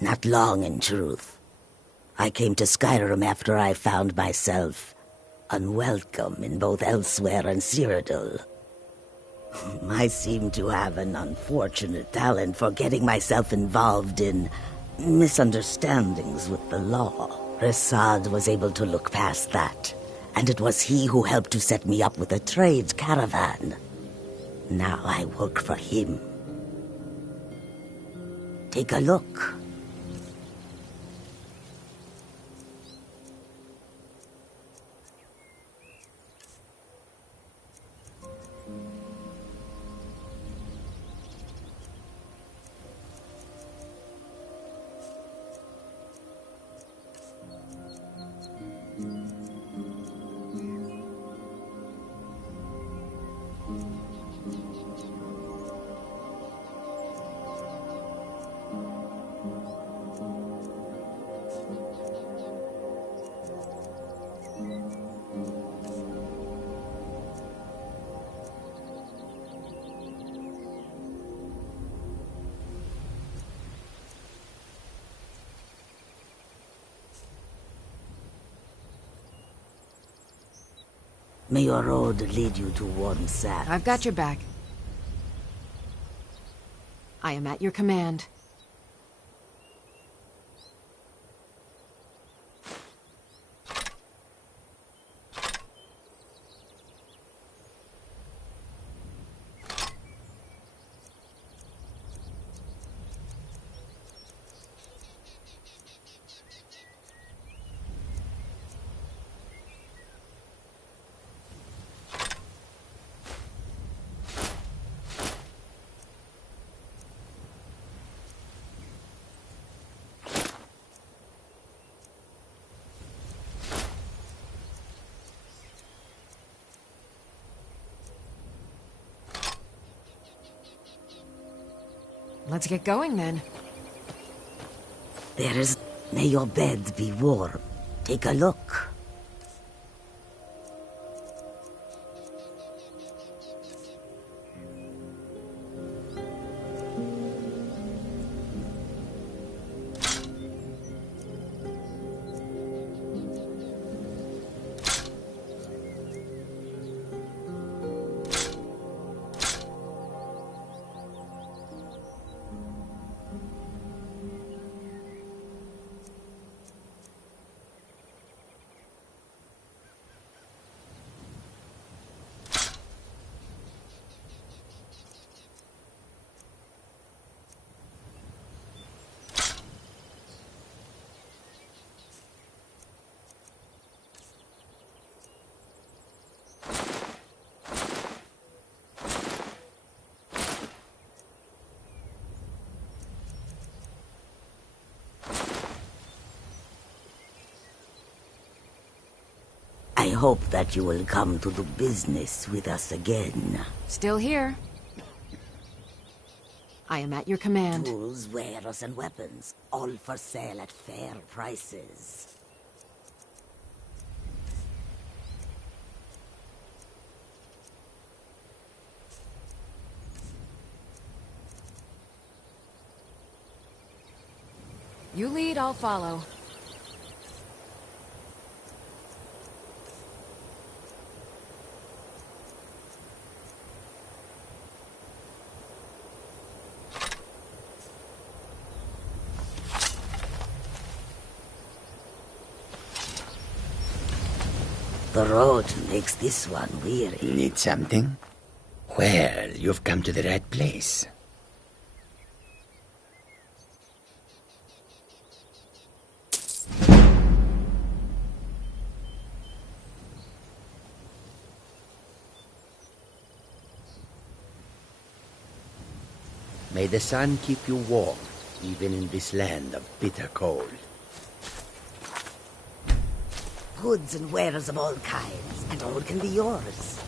Not long, in truth. I came to Skyrim after I found myself unwelcome in both Elsewhere and Cyrodiil. I seem to have an unfortunate talent for getting myself involved in misunderstandings with the law. Resad was able to look past that, and it was he who helped to set me up with a trade caravan. Now I work for him. Take a look. May your road lead you to warm sand. I've got your back. I am at your command. Let's get going, then. There is... May your bed be warm. Take a look. I hope that you will come to do business with us again. Still here. I am at your command. Tools, wares, and weapons, all for sale at fair prices. You lead, I'll follow. The road makes this one weary. Need something? Well, you've come to the right place. May the sun keep you warm, even in this land of bitter cold. Goods and wares of all kinds, and all can be yours.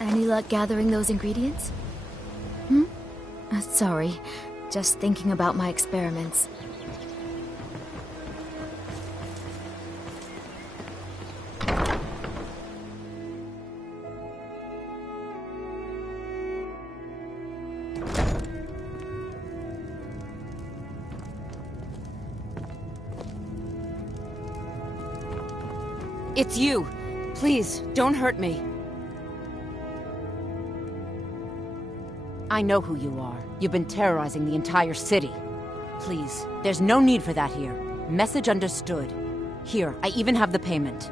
Any luck gathering those ingredients? Sorry, just thinking about my experiments. It's you. Please, don't hurt me. I know who you are. You've been terrorizing the entire city. Please, there's no need for that here. Message understood. Here, I even have the payment.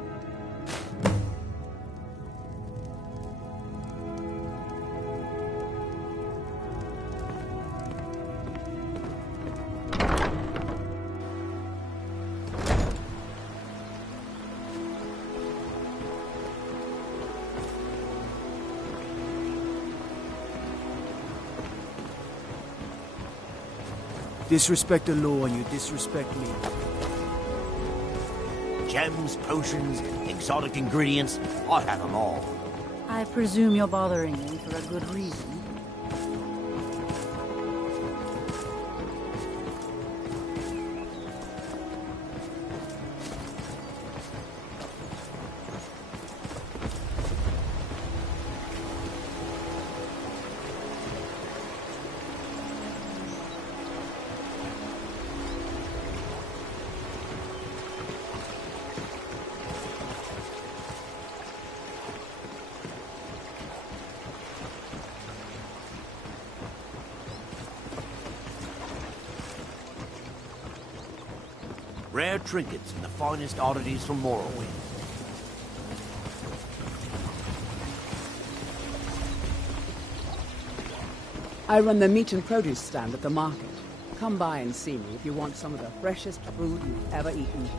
Disrespect the law and you disrespect me. Gems, potions, exotic ingredients, I have them all. I presume you're bothering me for a good reason. Rare trinkets and the finest oddities from Morrowind. I run the meat and produce stand at the market. Come by and see me if you want some of the freshest food you've ever eaten.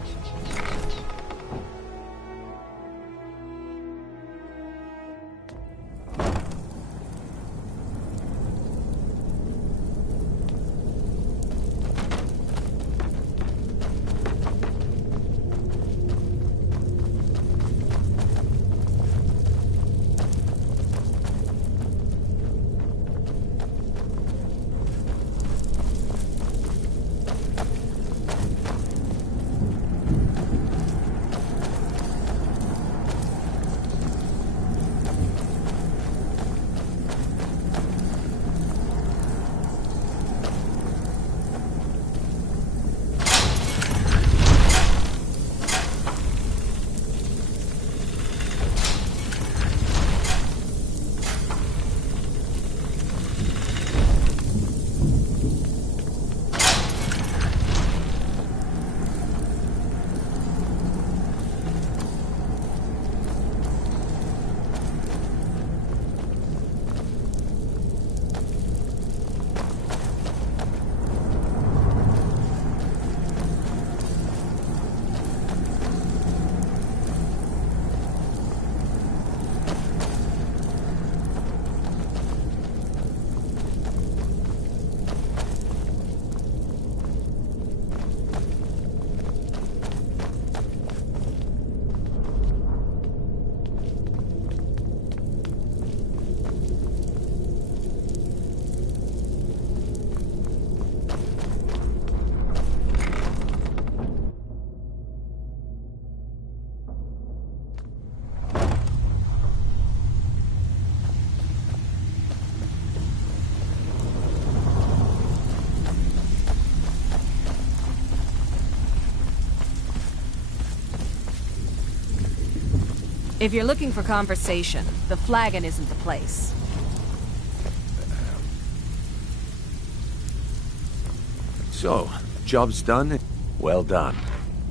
If you're looking for conversation, the flagon isn't the place. So, job's done? Well done.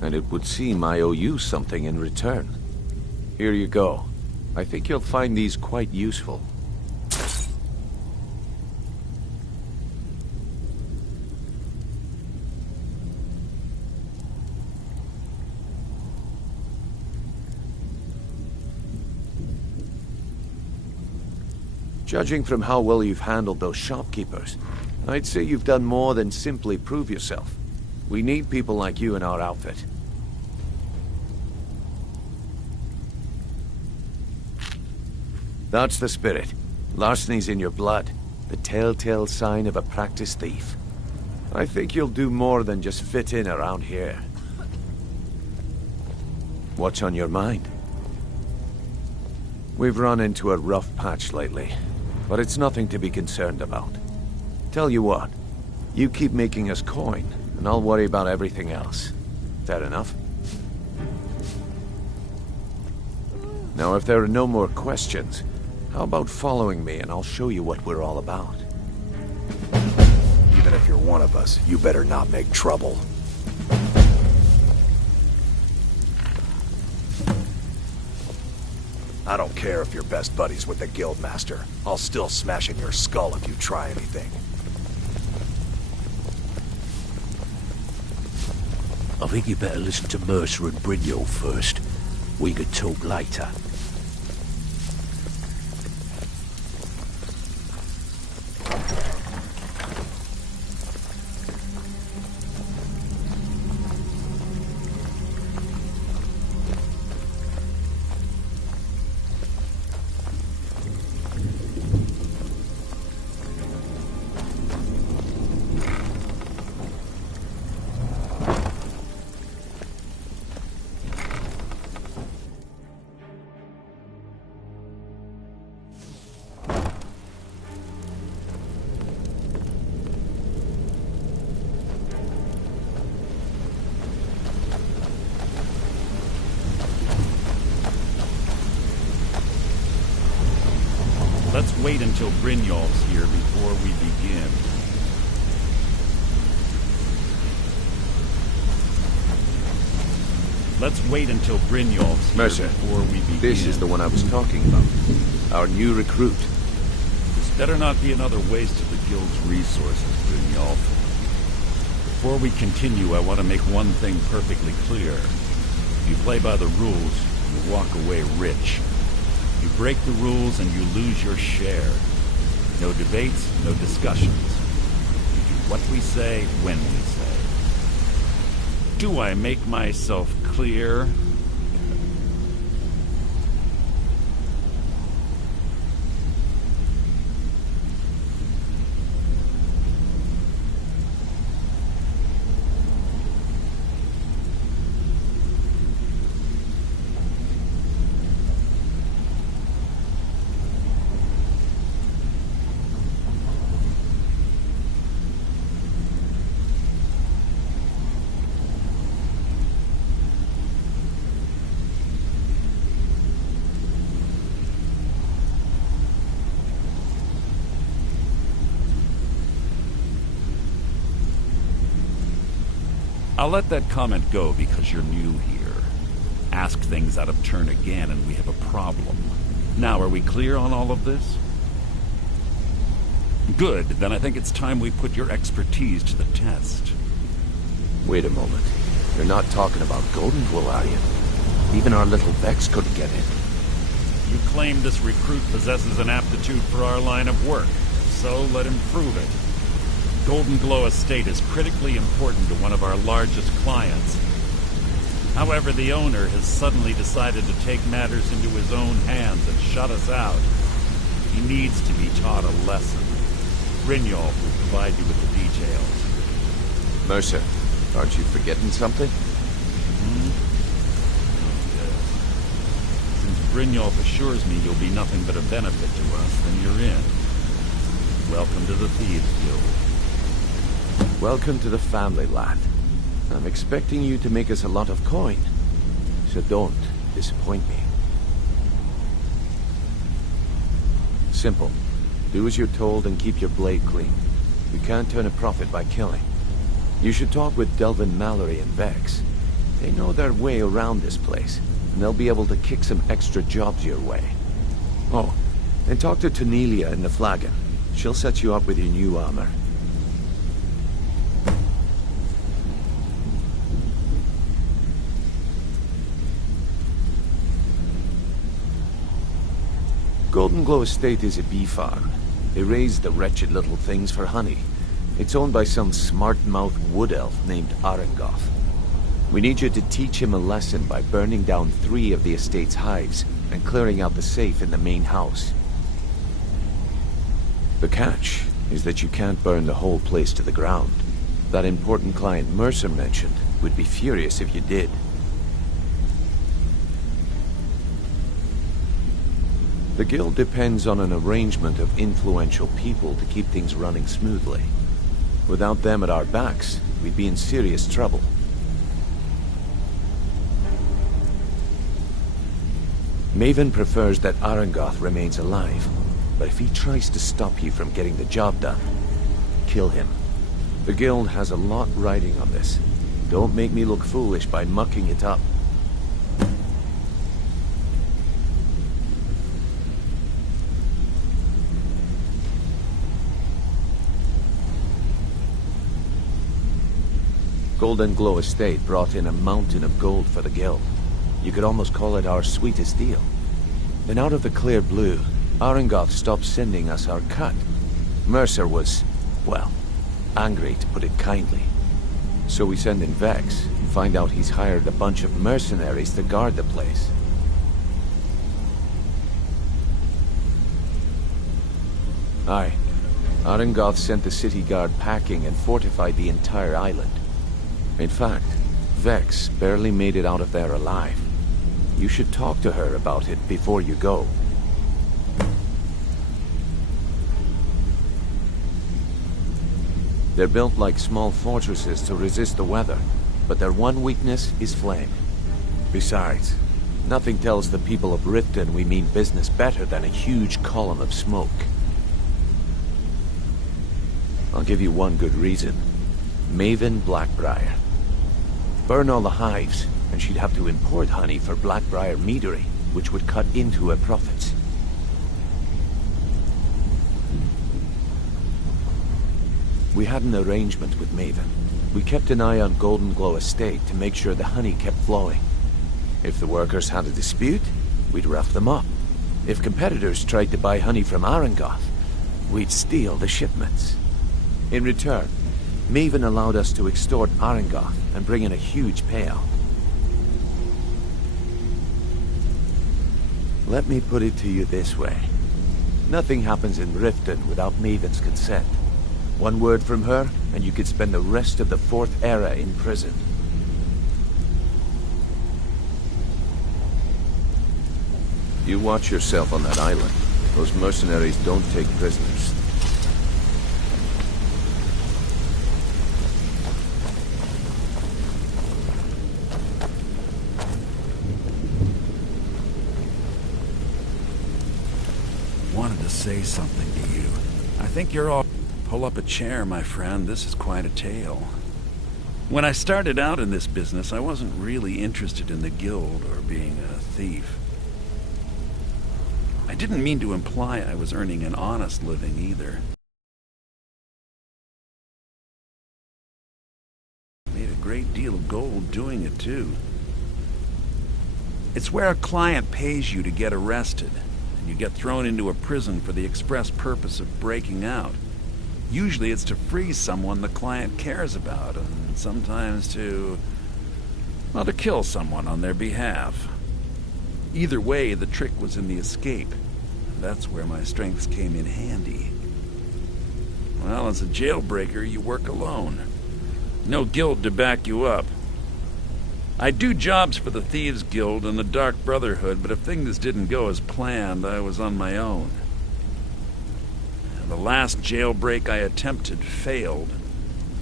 And it would seem I owe you something in return. Here you go. I think you'll find these quite useful. Judging from how well you've handled those shopkeepers, I'd say you've done more than simply prove yourself. We need people like you in our outfit. That's the spirit. Larceny's in your blood. The telltale sign of a practiced thief. I think you'll do more than just fit in around here. What's on your mind? We've run into a rough patch lately, but it's nothing to be concerned about. Tell you what, you keep making us coin, and I'll worry about everything else. Fair enough? Now, if there are no more questions, how about following me and I'll show you what we're all about? Even if you're one of us, you better not make trouble. I don't care if you're best buddies with the Guildmaster. I'll still smash in your skull if you try anything. I think you better listen to Mercer and Brynjolf first. We could talk later. Let's wait until Brynjolf's here before we begin. Let's wait until Brynjolf's here Mercer, before we begin. This is the one I was talking about. Our new recruit. This better not be another waste of the Guild's resources, Brynjolf. Before we continue, I want to make one thing perfectly clear. If you play by the rules, you walk away rich. You break the rules and you lose your share. No debates, no discussions. We do what we say, when we say. Do I make myself clear? I'll let that comment go because you're new here. Ask things out of turn again and we have a problem. Now, are we clear on all of this? Good, then I think it's time we put your expertise to the test. Wait a moment. You're not talking about Goldenglow, are you? Even our little Vex couldn't get in. You claim this recruit possesses an aptitude for our line of work, so let him prove it. Goldenglow Estate is critically important to one of our largest clients. However, the owner has suddenly decided to take matters into his own hands and shut us out. He needs to be taught a lesson. Brynjolf will provide you with the details. Mercer, aren't you forgetting something? Oh, yes. Since Brynjolf assures me you'll be nothing but a benefit to us, then you're in. Welcome to the Thieves Guild. Welcome to the family, lad. I'm expecting you to make us a lot of coin, so don't disappoint me. simple. Do as you're told and keep your blade clean. You can't turn a profit by killing. You should talk with Delvin Mallory and Vex. They know their way around this place, and they'll be able to kick some extra jobs your way. Oh, and talk to Tanelia in the Flagon. She'll set you up with your new armor. Golden Glow Estate is a bee farm. They raise the wretched little things for honey. It's owned by some smart-mouthed wood elf named Arengoth. We need you to teach him a lesson by burning down 3 of the estate's hives and clearing out the safe in the main house. The catch is that you can't burn the whole place to the ground. That important client Mercer mentioned would be furious if you did. The guild depends on an arrangement of influential people to keep things running smoothly. Without them at our backs, we'd be in serious trouble. Maven prefers that Arengoth remains alive, but if he tries to stop you from getting the job done, kill him. The guild has a lot riding on this. Don't make me look foolish by mucking it up. Golden Glow Estate brought in a mountain of gold for the guild. You could almost call it our sweetest deal. Then out of the clear blue, Arengoth stopped sending us our cut. Mercer was, well, angry to put it kindly. So we send in Vex and find out he's hired a bunch of mercenaries to guard the place. Aye. Arengoth sent the city guard packing and fortified the entire island. In fact, Vex barely made it out of there alive. You should talk to her about it before you go. They're built like small fortresses to resist the weather, but their one weakness is flame. Besides, nothing tells the people of Riften we mean business better than a huge column of smoke. I'll give you one good reason. Maven Blackbriar. Burn all the hives, and she'd have to import honey for Blackbriar meadery, which would cut into her profits. We had an arrangement with Maven. We kept an eye on Golden Glow Estate to make sure the honey kept flowing. If the workers had a dispute, we'd rough them up. If competitors tried to buy honey from Arengoth, we'd steal the shipments. In return, Maven allowed us to extort Arengoth and bring in a huge payout. Let me put it to you this way. Nothing happens in Riften without Maven's consent. One word from her, and you could spend the rest of the 4th Era in prison. You watch yourself on that island. Those mercenaries don't take prisoners. Wanted to say something to you. I think you're all... Pull up a chair, my friend. This is quite a tale. When I started out in this business, I wasn't really interested in the guild or being a thief. I didn't mean to imply I was earning an honest living either. Made a great deal of gold doing it too. It's where a client pays you to get arrested, and you get thrown into a prison for the express purpose of breaking out. Usually it's to free someone the client cares about, and sometimes to kill someone on their behalf. Either way, the trick was in the escape. That's where my strengths came in handy. Well, as a jailbreaker, you work alone. No guild to back you up. I do jobs for the Thieves Guild and the Dark Brotherhood, but if things didn't go as planned, I was on my own. The last jailbreak I attempted failed.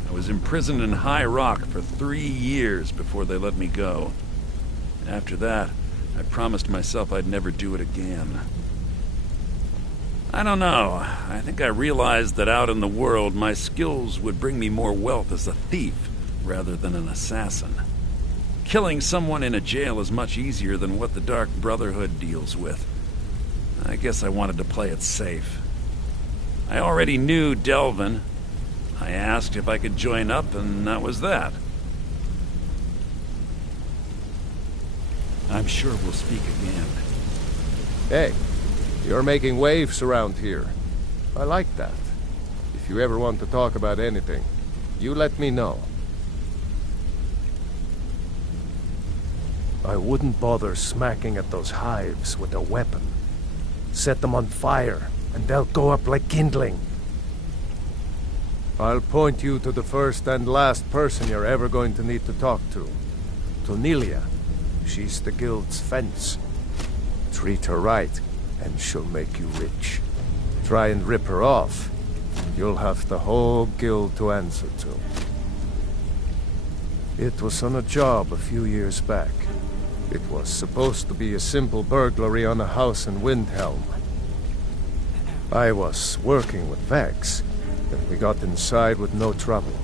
I was imprisoned in High Rock for 3 years before they let me go. After that, I promised myself I'd never do it again. I don't know. I think I realized that out in the world, my skills would bring me more wealth as a thief rather than an assassin. Killing someone in a jail is much easier than what the Dark Brotherhood deals with. I guess I wanted to play it safe. I already knew Delvin. I asked if I could join up, and that was that. I'm sure we'll speak again. Hey, you're making waves around here. I like that. If you ever want to talk about anything, you let me know. I wouldn't bother smacking at those hives with a weapon. Set them on fire, and they'll go up like kindling. I'll point you to the first and last person you're ever going to need to talk to. Nelia. She's the guild's fence. Treat her right, and she'll make you rich. Try and rip her off, and you'll have the whole guild to answer to. It was on a job a few years back. It was supposed to be a simple burglary on a house in Windhelm. I was working with Vex, and we got inside with no trouble.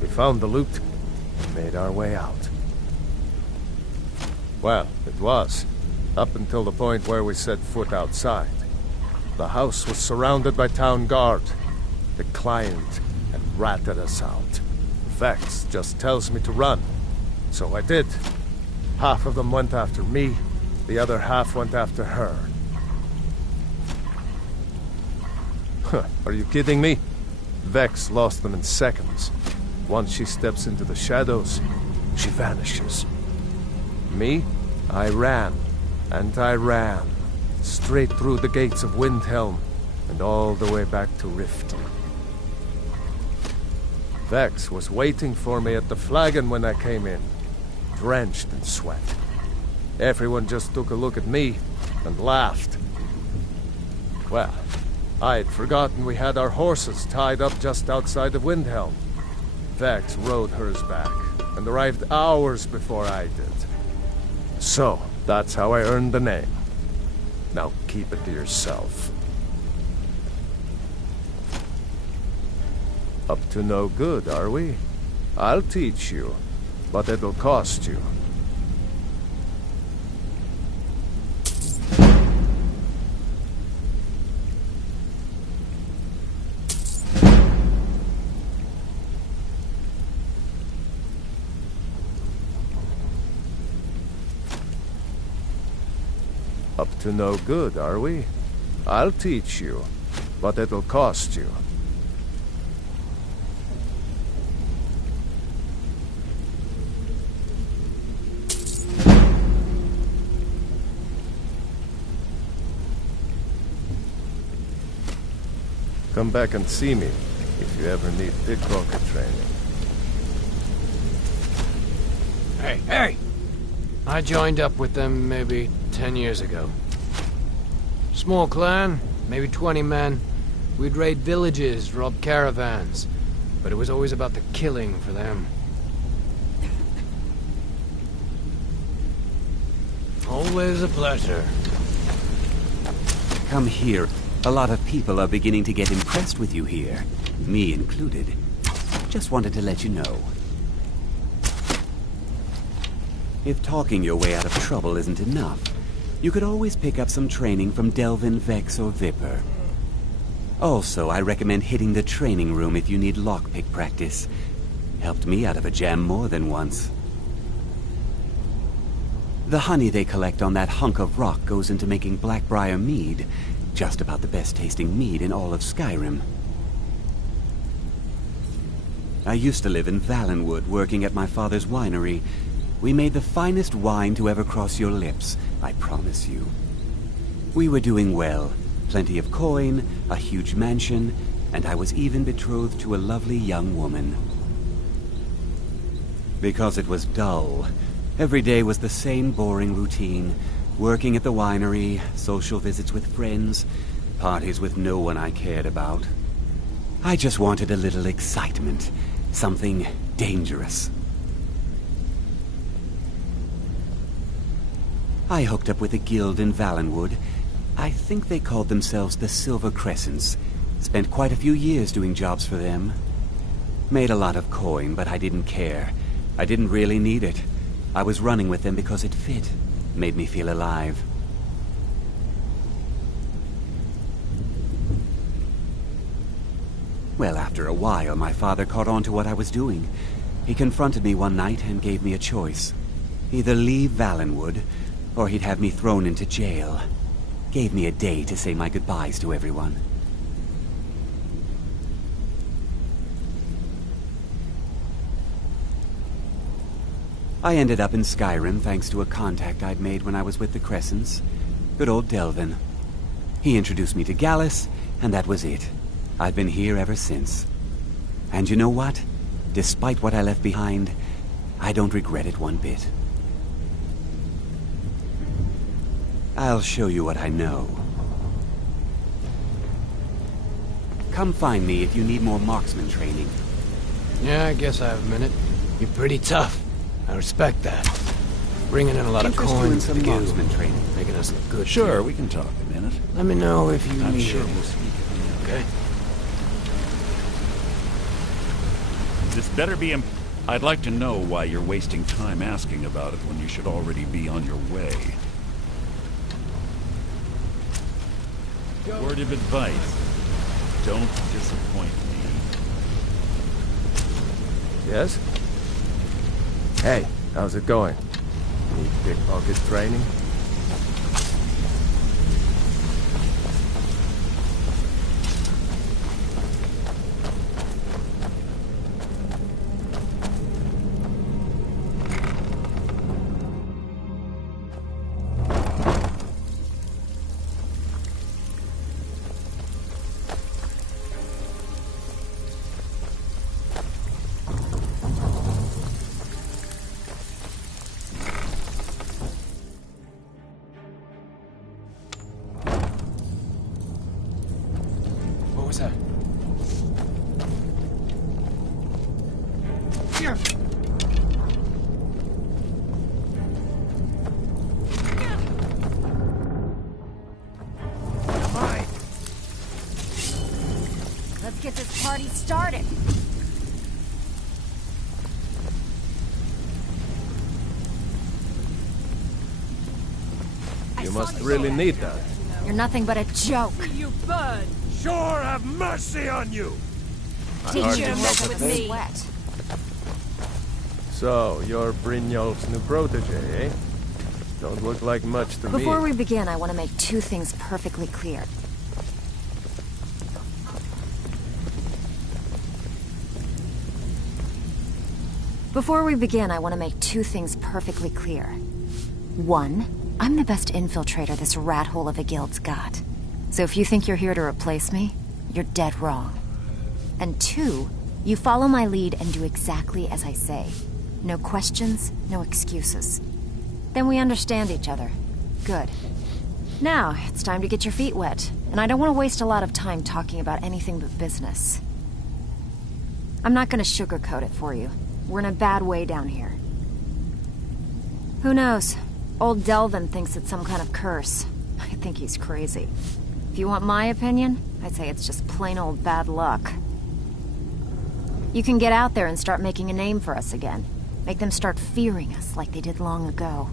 We found the loot, and made our way out. Well, it was, up until the point where we set foot outside. The house was surrounded by town guard. The client had ratted us out. Vex just tells me to run, so I did. Half of them went after me, the other half went after her. Huh, are you kidding me? Vex lost them in seconds. Once she steps into the shadows, she vanishes. Me? I ran, and I ran, straight through the gates of Windhelm, and all the way back to Riften. Vex was waiting for me at the flagon when I came in, drenched in sweat. Everyone just took a look at me and laughed. Well, I'd forgotten we had our horses tied up just outside of Windhelm. Vex rode hers back, and arrived hours before I did. So, that's how I earned the name. Now keep it to yourself. Up to no good, are we? I'll teach you, but it'll cost you. Up to no good, are we? I'll teach you, but it'll cost you. Come back and see me if you ever need pickpocket training. Hey! I joined up with them maybe 10 years ago. Small clan, maybe 20 men. We'd raid villages, rob caravans. But it was always about the killing for them. Always a pleasure. Come here. A lot of people are beginning to get impressed with you here. Me included. Just wanted to let you know. If talking your way out of trouble isn't enough, you could always pick up some training from Delvin, Vex, or Viper. Also, I recommend hitting the training room if you need lockpick practice. Helped me out of a jam more than once. The honey they collect on that hunk of rock goes into making Blackbriar mead, just about the best tasting mead in all of Skyrim. I used to live in Valenwood, working at my father's winery. We made the finest wine to ever cross your lips, I promise you. We were doing well. Plenty of coin, a huge mansion, and I was even betrothed to a lovely young woman. Because it was dull. Every day was the same boring routine. Working at the winery, social visits with friends, parties with no one I cared about. I just wanted a little excitement. Something dangerous. I hooked up with a guild in Valenwood. I think they called themselves the Silver Crescents. Spent quite a few years doing jobs for them. Made a lot of coin, but I didn't care. I didn't really need it. I was running with them because it fit. Made me feel alive. Well, after a while, my father caught on to what I was doing. He confronted me one night and gave me a choice. Either leave Valenwood, or he'd have me thrown into jail. Gave me a day to say my goodbyes to everyone. I ended up in Skyrim thanks to a contact I'd made when I was with the Crescents. Good old Delvin. He introduced me to Gallus, and that was it. I've been here ever since. And you know what? Despite what I left behind, I don't regret it one bit. I'll show you what I know. Come find me if you need more marksman training. Yeah, I guess I have a minute. You're pretty tough. I respect that. Bringing in a lot of coin for the marksman training, making us look good. Sure, we can talk a minute. Let me know if you I'm need sure it. we'll speak again. Okay. This better be I'd like to know why you're wasting time asking about it when you should already be on your way. Word of advice. Don't disappoint me. Yes? Hey, how's it going? Need pickpocket training? What was that? Here. All right. Let's get this party started. You must really need that. You're nothing but a joke. You burn. Sure, have mercy on you! Teach you to mess with me. Sweat. So, you're Brynjolf's new protege, eh? Don't look like much to me. Before we begin, I want to make two things perfectly clear. One, I'm the best infiltrator this rat hole of a guild's got. So if you think you're here to replace me, you're dead wrong. And two, you follow my lead and do exactly as I say. No questions, no excuses. Then we understand each other. Good. Now, it's time to get your feet wet, and I don't want to waste a lot of time talking about anything but business. I'm not going to sugarcoat it for you. We're in a bad way down here. Who knows? Old Delvin thinks it's some kind of curse. I think he's crazy. If you want my opinion, I'd say it's just plain old bad luck. You can get out there and start making a name for us again. Make them start fearing us like they did long ago.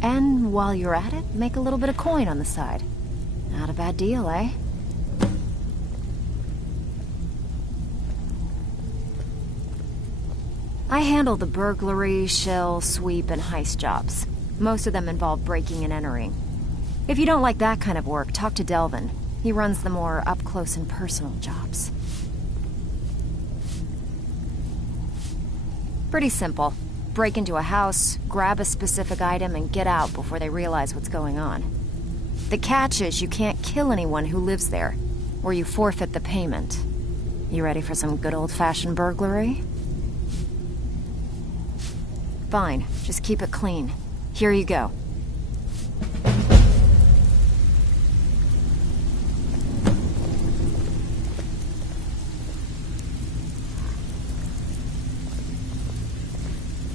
And while you're at it, make a little bit of coin on the side. Not a bad deal, eh? I handle the burglary, shell, sweep, and heist jobs. Most of them involve breaking and entering. If you don't like that kind of work, talk to Delvin. He runs the more up-close and personal jobs. Pretty simple. Break into a house, grab a specific item, and get out before they realize what's going on. The catch is you can't kill anyone who lives there, or you forfeit the payment. You ready for some good old-fashioned burglary? Fine, just keep it clean. Here you go.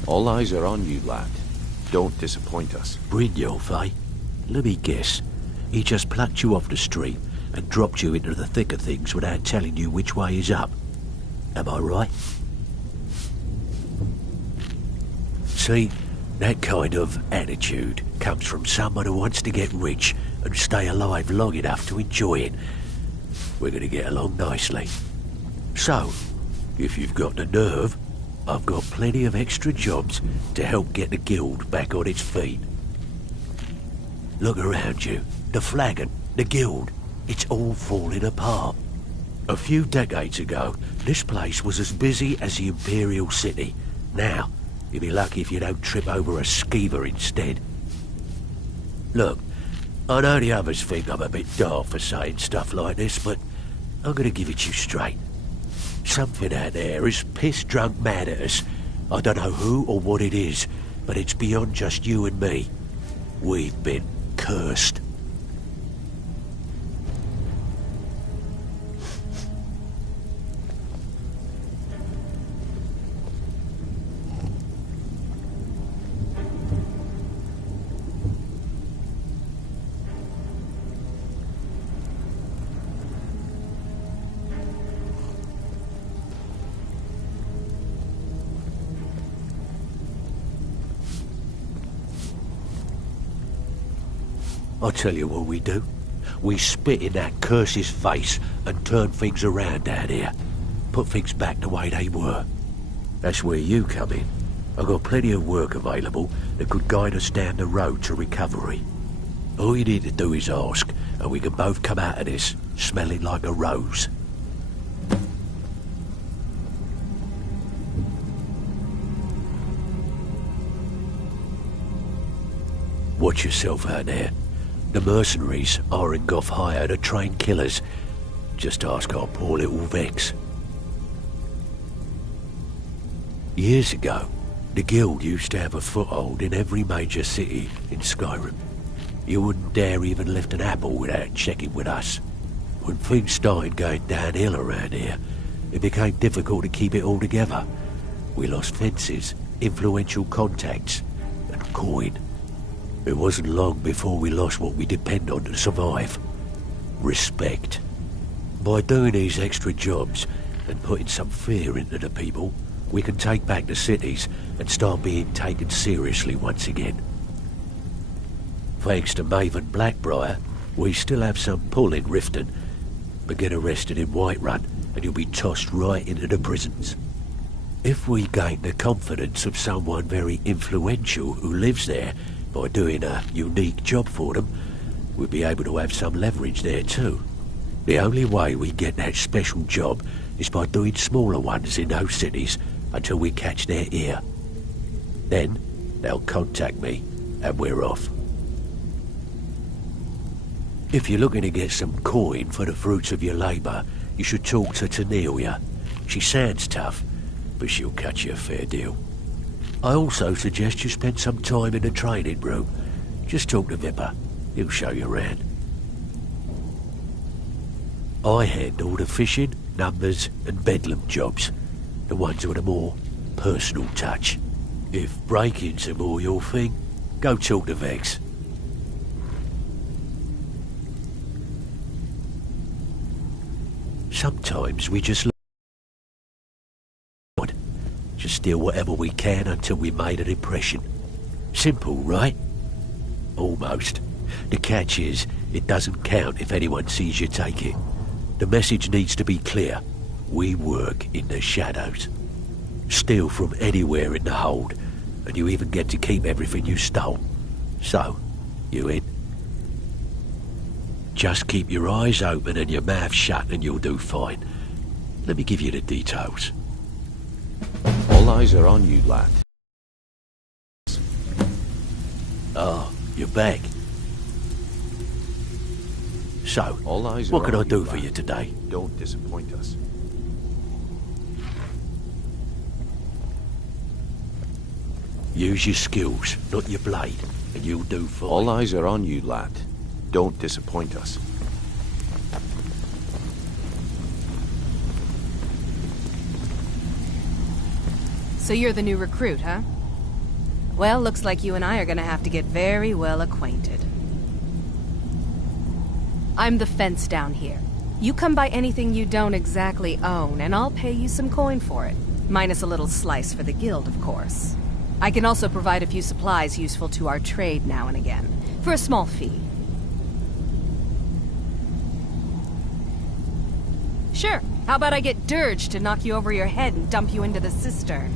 All eyes are on you, lad. Don't disappoint us. Brynjolf, eh? Let me guess. He just plucked you off the street and dropped you into the thick of things without telling you which way is up. Am I right? See, that kind of attitude comes from someone who wants to get rich and stay alive long enough to enjoy it. We're going to get along nicely. So, if you've got the nerve, I've got plenty of extra jobs to help get the guild back on its feet. Look around you. The flagon, the guild, it's all falling apart. A few decades ago, this place was as busy as the Imperial City. Now, you'll be lucky if you don't trip over a skeever instead. Look, I know the others think I'm a bit daft for saying stuff like this, but I'm gonna give it to you straight. Something out there is piss-drunk mad at us. I don't know who or what it is, but it's beyond just you and me. We've been cursed. I'll tell you what we do. We spit in that curse's face and turn things around down here. Put things back the way they were. That's where you come in. I've got plenty of work available that could guide us down the road to recovery. All you need to do is ask, and we can both come out of this smelling like a rose. Watch yourself out there. The mercenaries Arengoth hired to train killers. Just ask our poor little Vex. Years ago, the guild used to have a foothold in every major city in Skyrim. You wouldn't dare even lift an apple without checking with us. When things started going downhill around here, it became difficult to keep it all together. We lost fences, influential contacts, and coin. It wasn't long before we lost what we depend on to survive. Respect. By doing these extra jobs and putting some fear into the people, we can take back the cities and start being taken seriously once again. Thanks to Maven Blackbriar, we still have some pull in Riften, but get arrested in Whiterun and you'll be tossed right into the prisons. If we gain the confidence of someone very influential who lives there, by doing a unique job for them, we'll be able to have some leverage there too. The only way we get that special job is by doing smaller ones in those cities until we catch their ear. Then they'll contact me and we're off. If you're looking to get some coin for the fruits of your labour, you should talk to Tanelia. She sounds tough, but she'll cut you a fair deal. I also suggest you spend some time in the training room. Just talk to Vipper. He'll show you around. I handle the fishing, numbers and bedlam jobs. The ones with a more personal touch. If breaking's a more your thing, go talk to Vex. Sometimes we just steal whatever we can until we made an impression. Simple, right? Almost. The catch is, it doesn't count if anyone sees you take it. The message needs to be clear. We work in the shadows. Steal from anywhere in the hold, and you even get to keep everything you stole. So, you in? Just keep your eyes open and your mouth shut and you'll do fine. Let me give you the details. All eyes are on you, lad. Oh, you're back. So, what can I do for you today? Don't disappoint us. Use your skills, not your blade, and you'll do fine. All eyes are on you, lad. Don't disappoint us. So you're the new recruit, huh? Well, looks like you and I are gonna have to get very well acquainted. I'm the fence down here. You come by anything you don't exactly own, and I'll pay you some coin for it. Minus a little slice for the guild, of course. I can also provide a few supplies useful to our trade now and again, for a small fee. Sure, how about I get Dirge to knock you over your head and dump you into the cistern?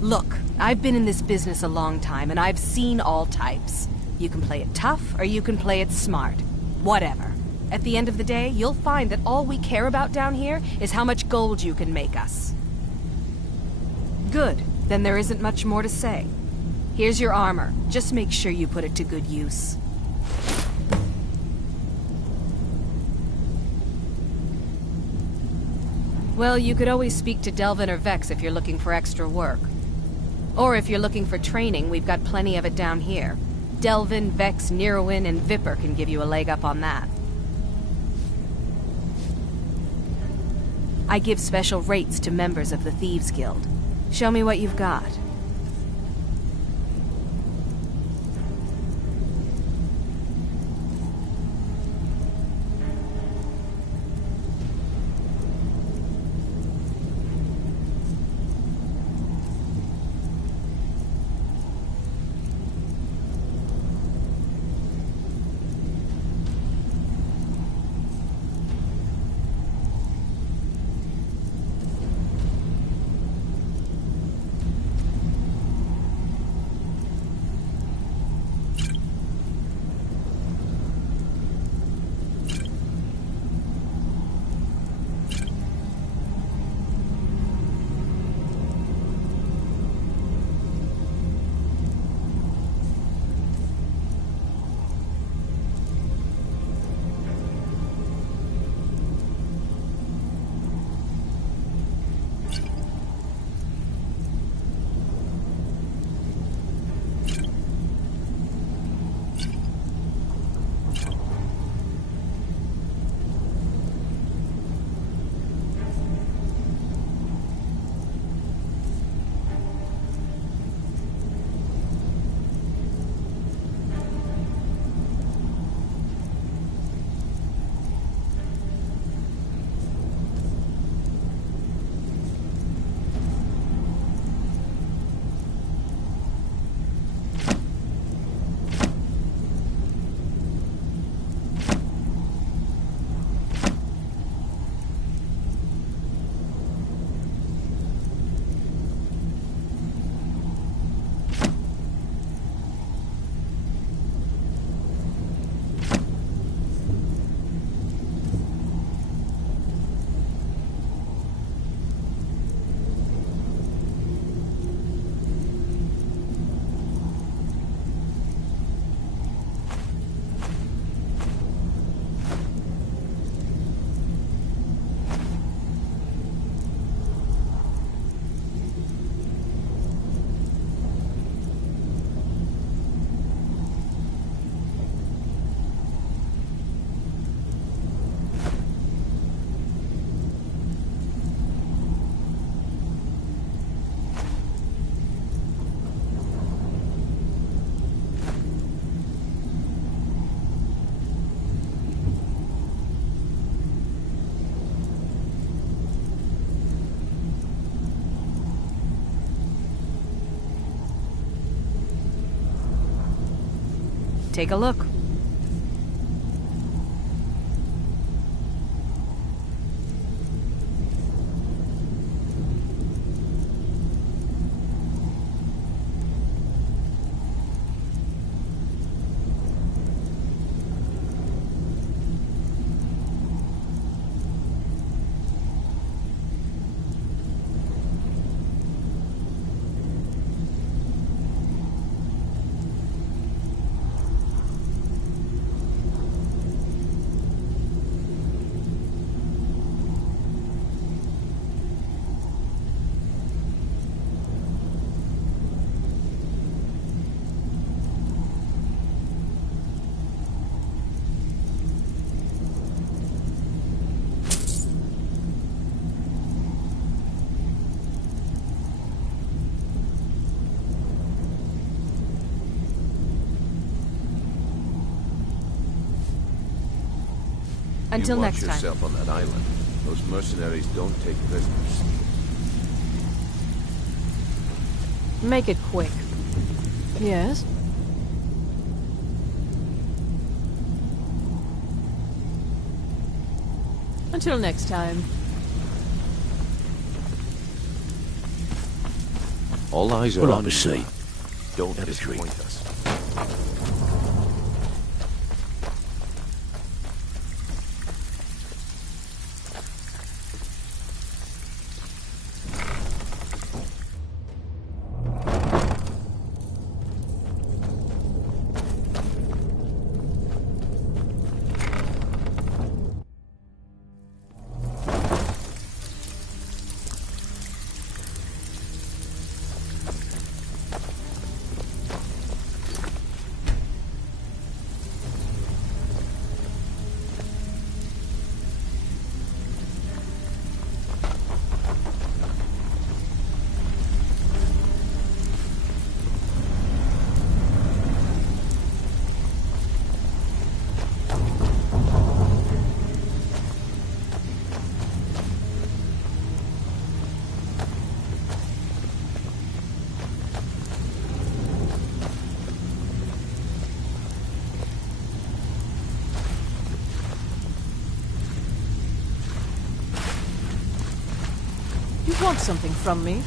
Look, I've been in this business a long time, and I've seen all types. You can play it tough, or you can play it smart. Whatever. At the end of the day, you'll find that all we care about down here is how much gold you can make us. Good. Then there isn't much more to say. Here's your armor. Just make sure you put it to good use. Well, you could always speak to Delvin or Vex if you're looking for extra work. Or if you're looking for training, we've got plenty of it down here. Delvin, Vex, Nirwin, and Viper can give you a leg up on that. I give special rates to members of the Thieves Guild. Show me what you've got. Take a look. Until you watch next time. yourself on that island. Those mercenaries don't take prisoners. Make it quick. Yes? Until next time. All eyes are Pull on up a you. seat. Don't Have a drink. disappoint us. You want something from me?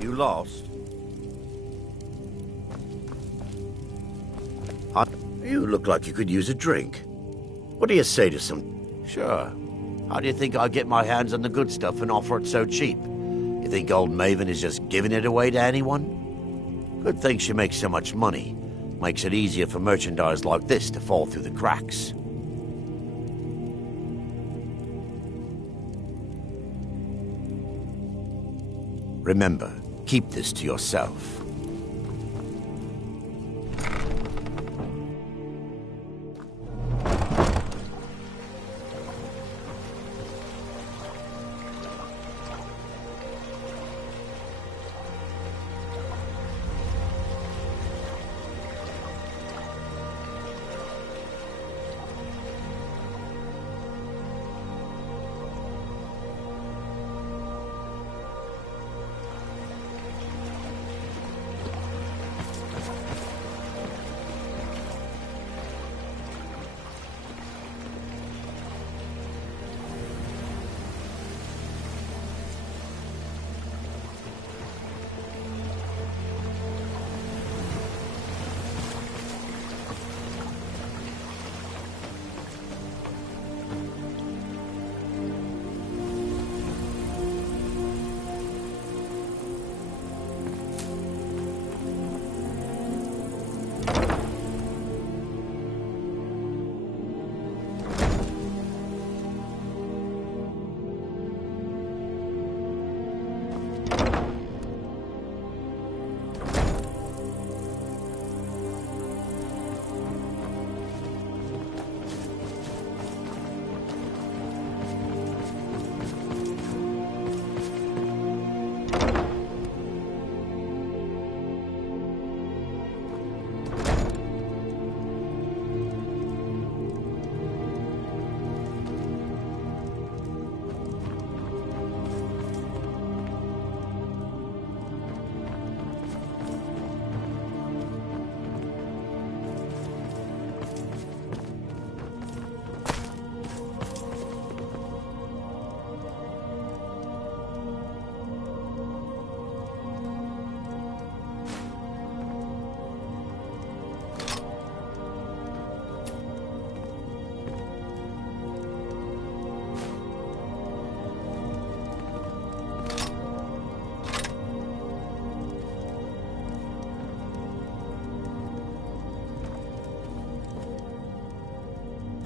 You lost? You look like you could use a drink. What do you say to some... Sure. How do you think I get my hands on the good stuff and offer it so cheap? You think old Maven is just giving it away to anyone? Good thing she makes so much money. Makes it easier for merchandise like this to fall through the cracks. Remember, keep this to yourself.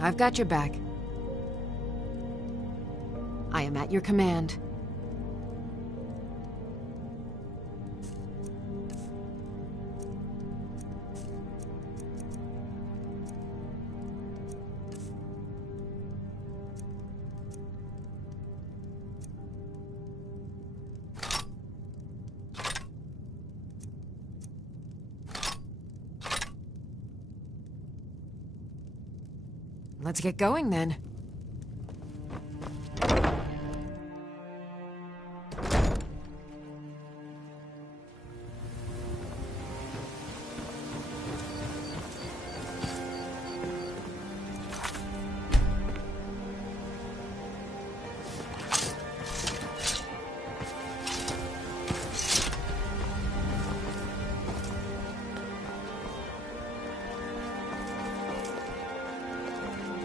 I've got your back. I am at your command. Let's get going then.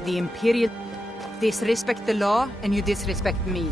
The Imperial disrespect the law, and you disrespect me.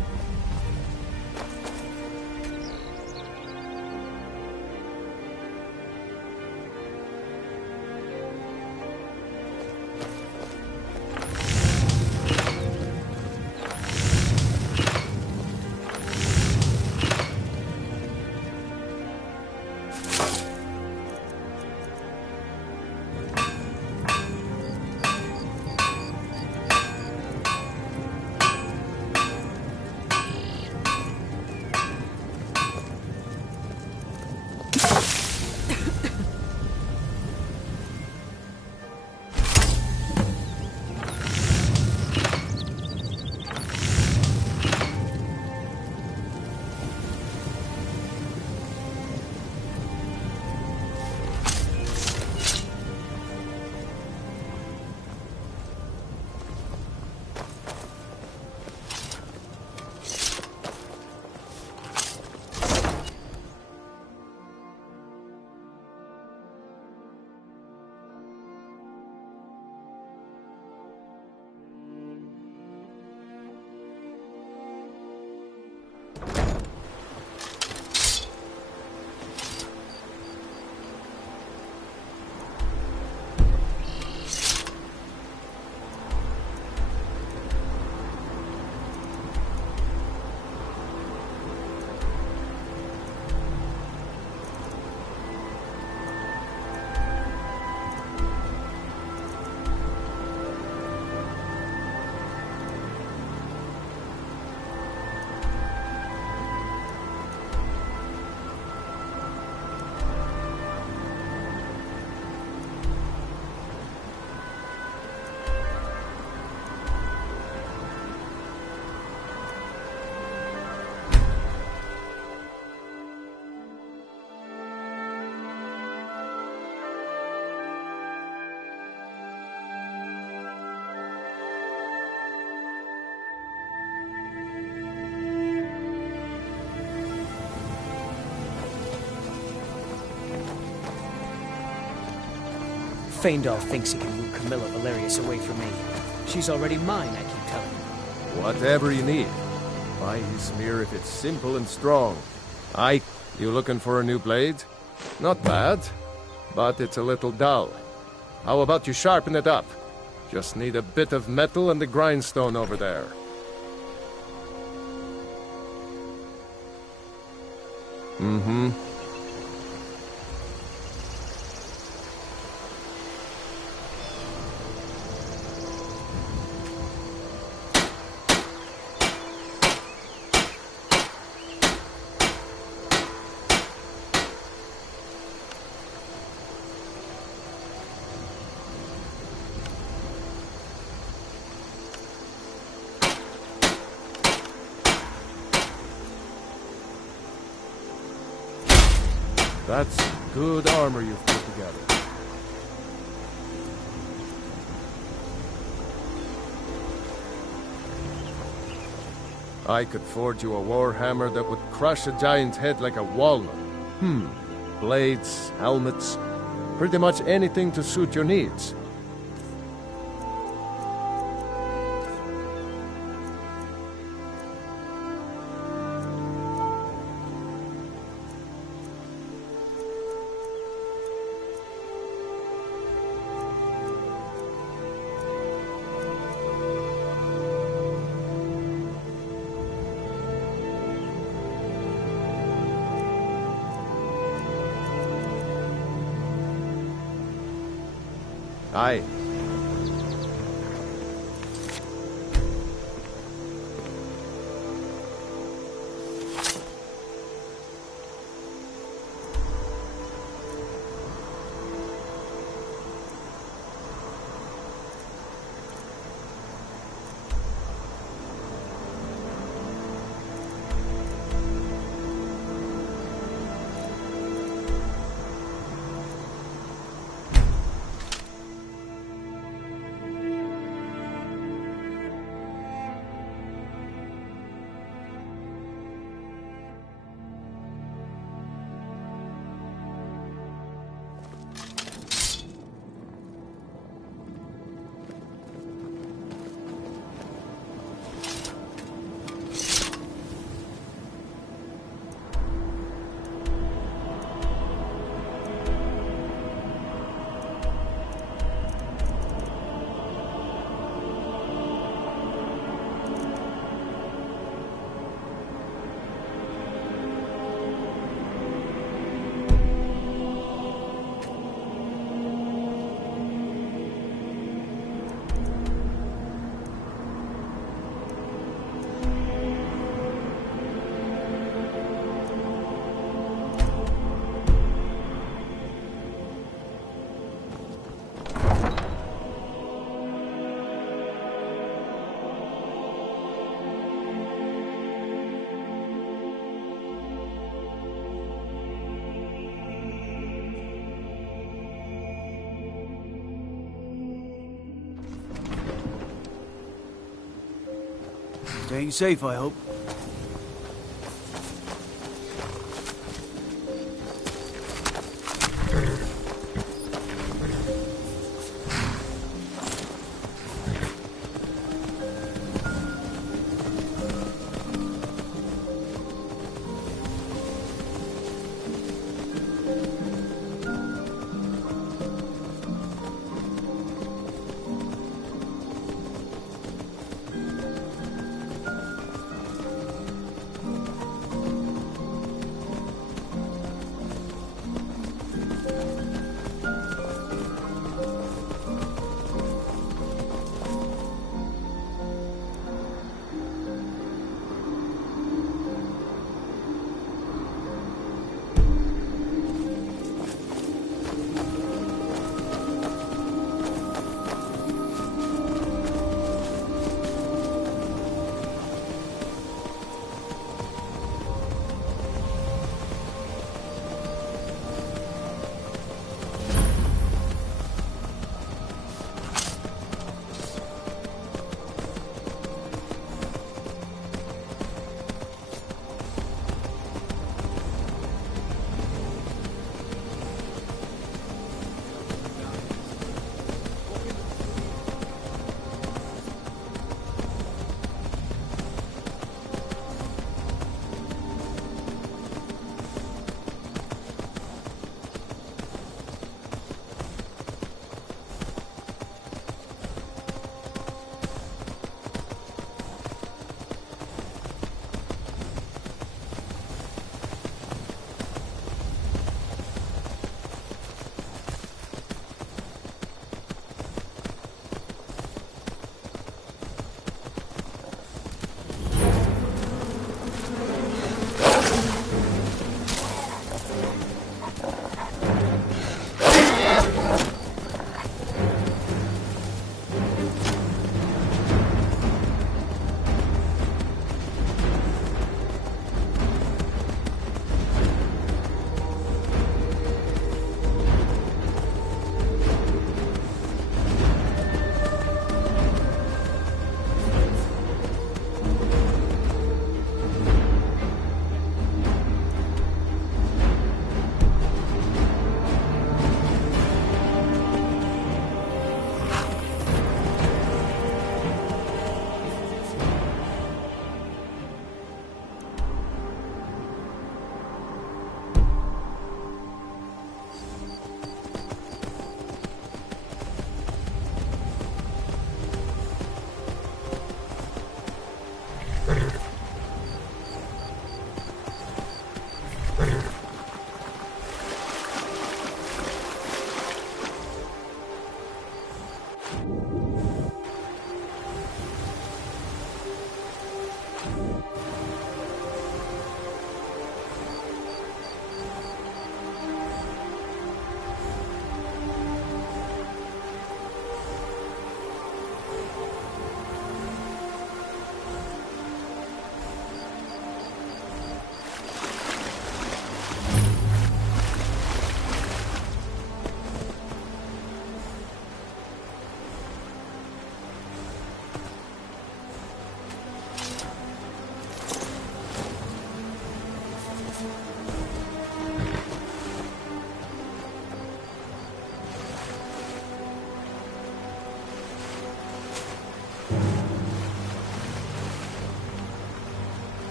Feindal thinks he can woo Camilla Valerius away from me. She's already mine, I keep telling him. Whatever you need. Buy his spear if it's simple and strong. You looking for a new blade? Not bad, but it's a little dull. How about you sharpen it up? Just need a bit of metal and the grindstone over there. Mm-hmm. That's good armor you've put together. I could forge you a warhammer that would crush a giant's head like a walnut. Blades, helmets, pretty much anything to suit your needs. Aye. Staying safe, I hope.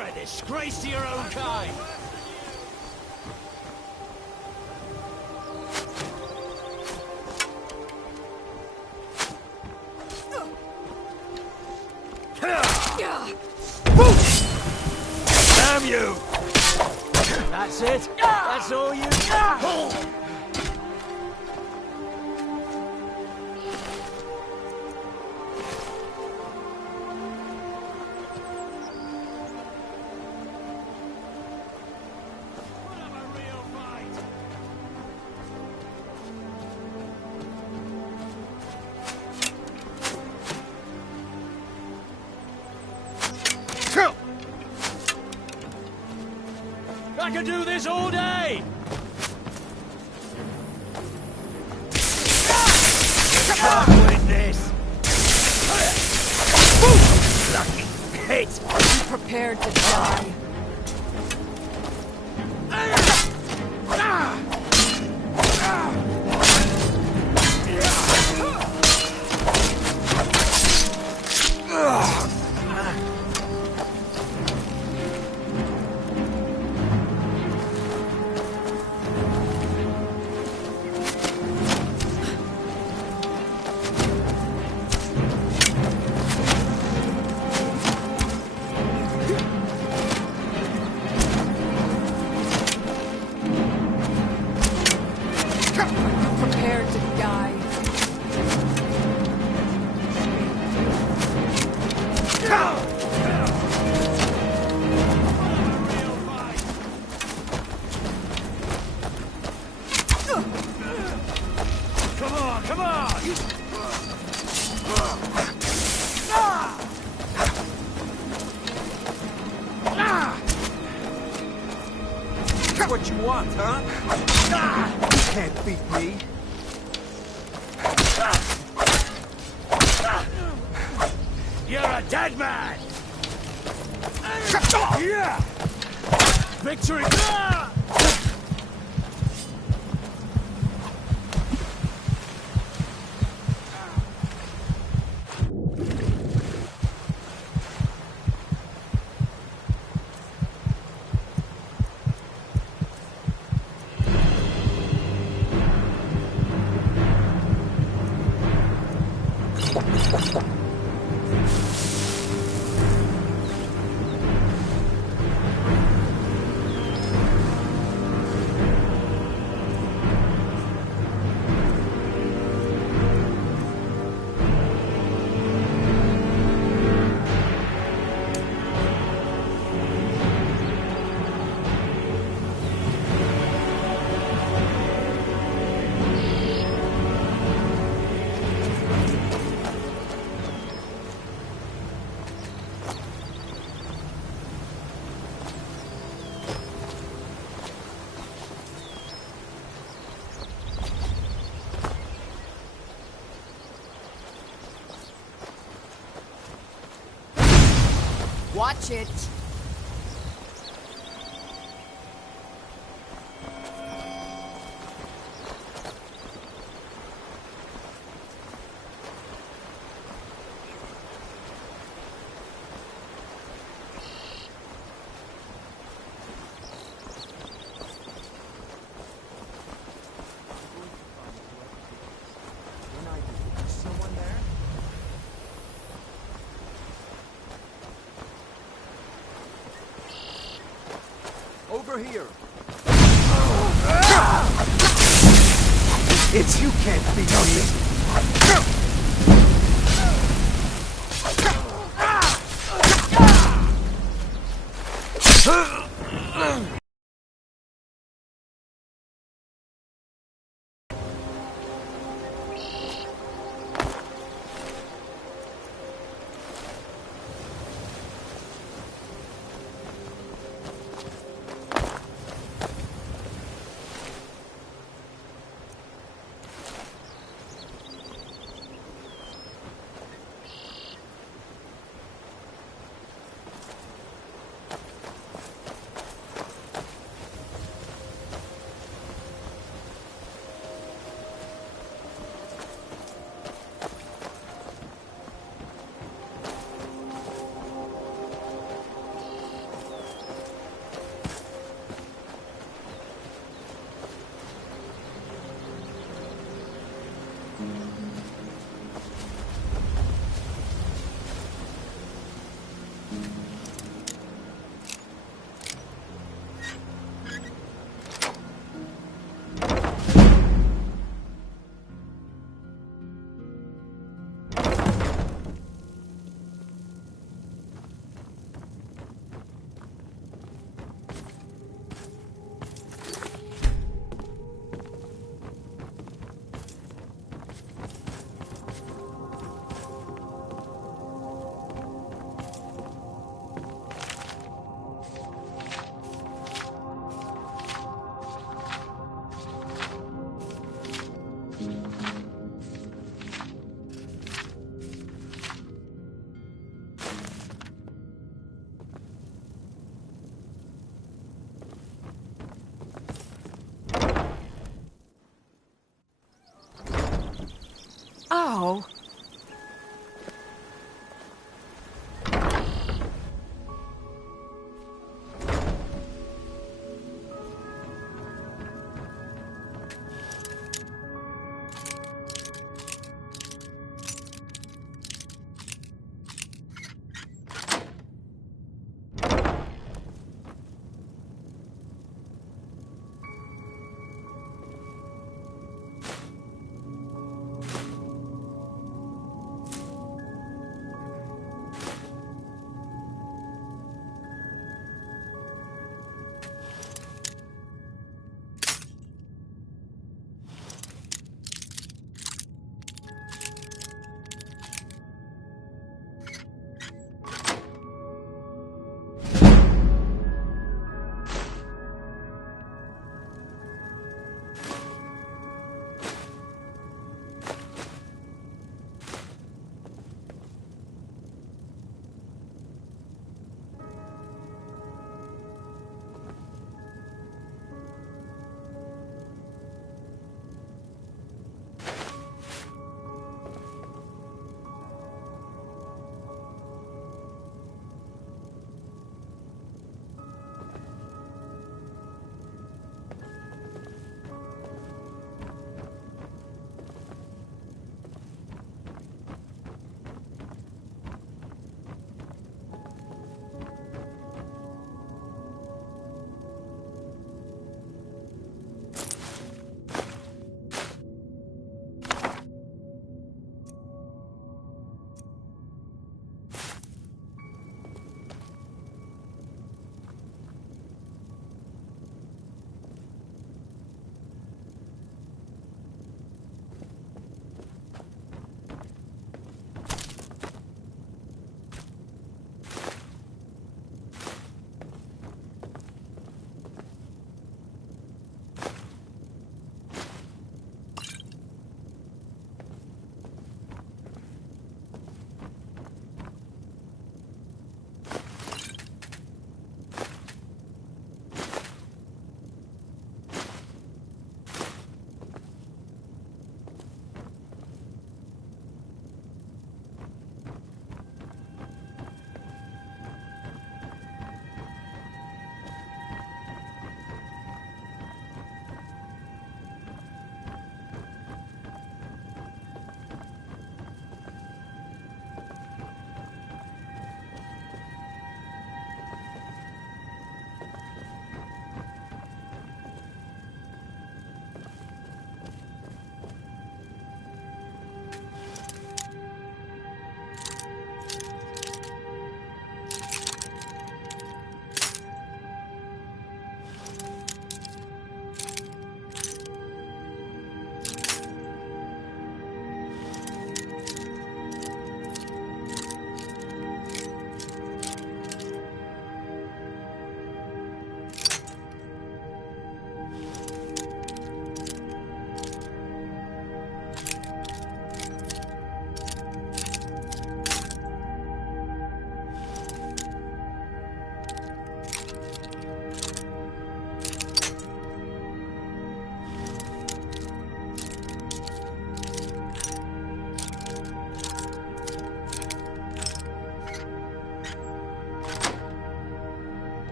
You're a disgrace to your own kind! Damn you! That's it? That's all you got? I could do this all day! With this! Lucky hit! Be prepared to die. What you want, huh? You can't beat me. You're a dead man! Yeah! Victory! Watch it. Over here. It's you can't beat me. Oh.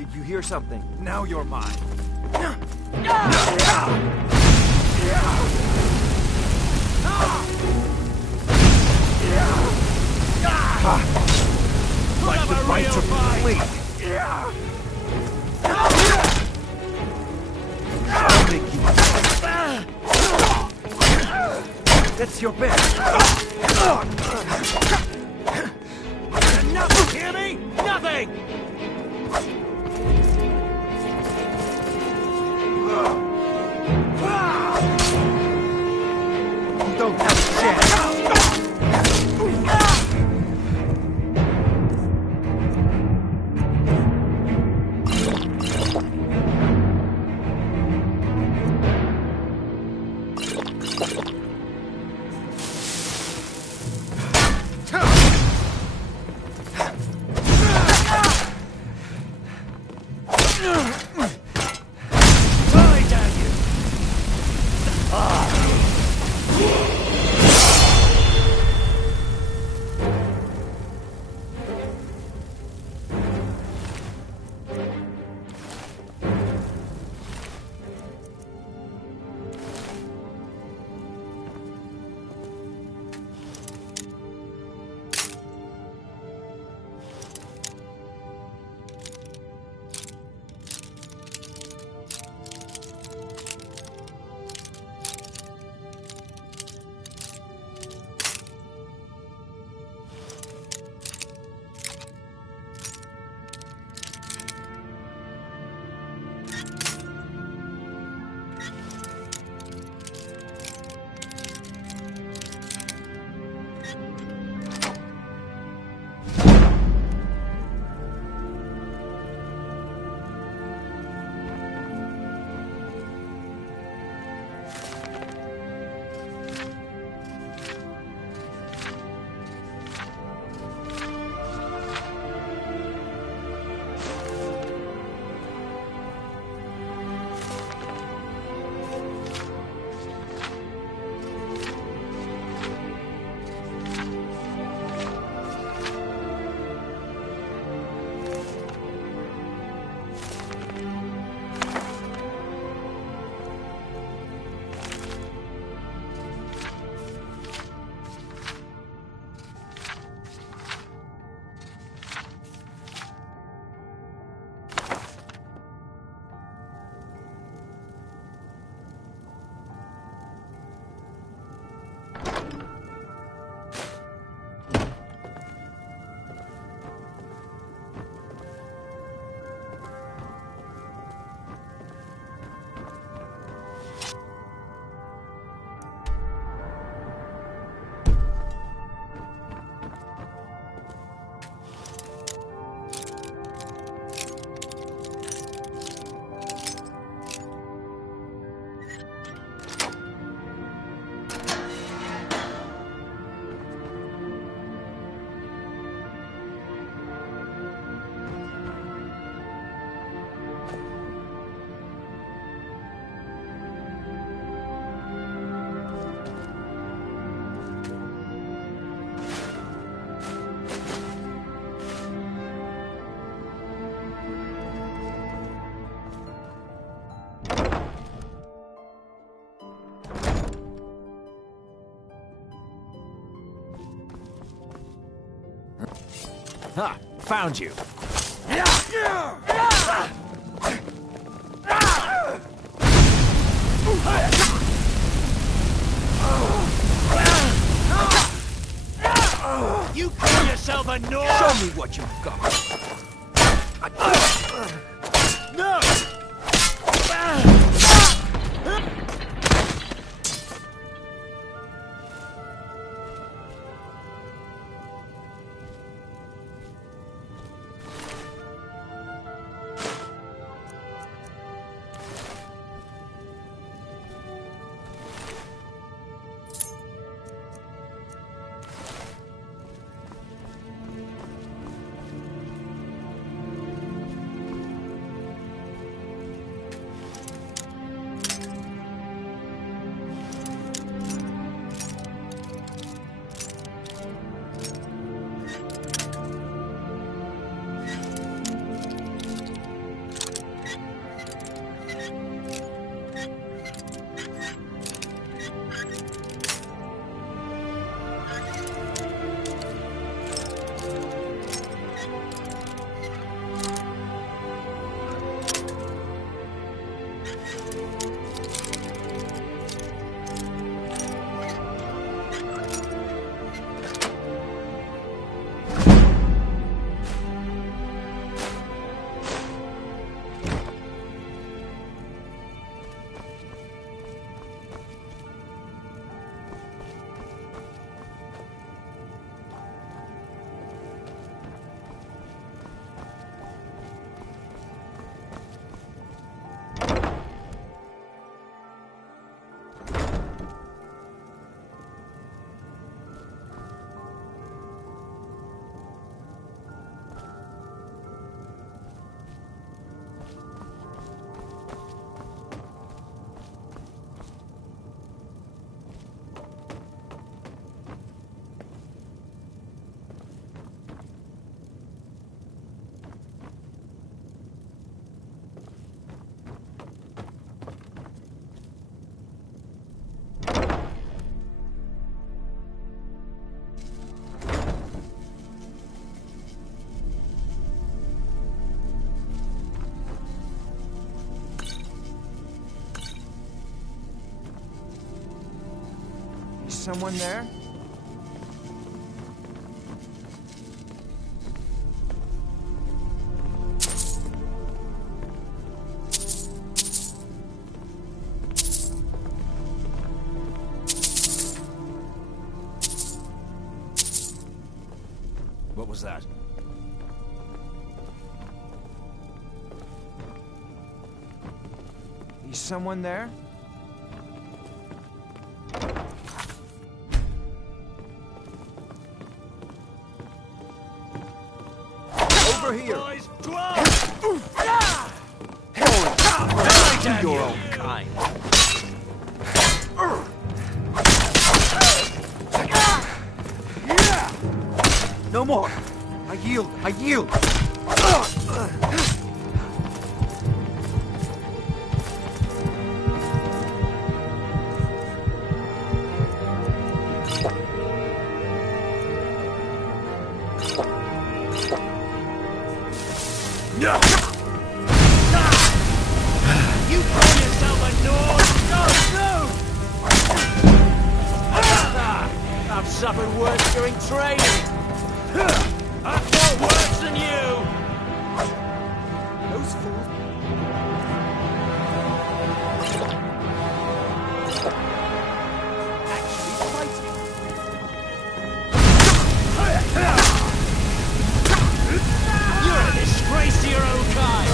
Did you hear something? Now you're mine. Like the bite to bleed. I'll make you. That's your best. Nothing, hear me? Nothing! You don't have a chance. Ha! Found you. You call yourself a Nord? Show me what you've got. No! Someone there? What was that? Is someone there? Over here! Boys, To your own kind. No more! I yield! I yield! You call yourself a Nord? No! I've suffered worse during training. I've fought worse than you. Those fools. You're a disgrace to your own kind.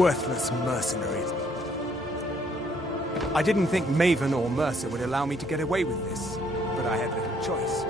Worthless mercenaries. I didn't think Maven or Mercer would allow me to get away with this, but I had little choice.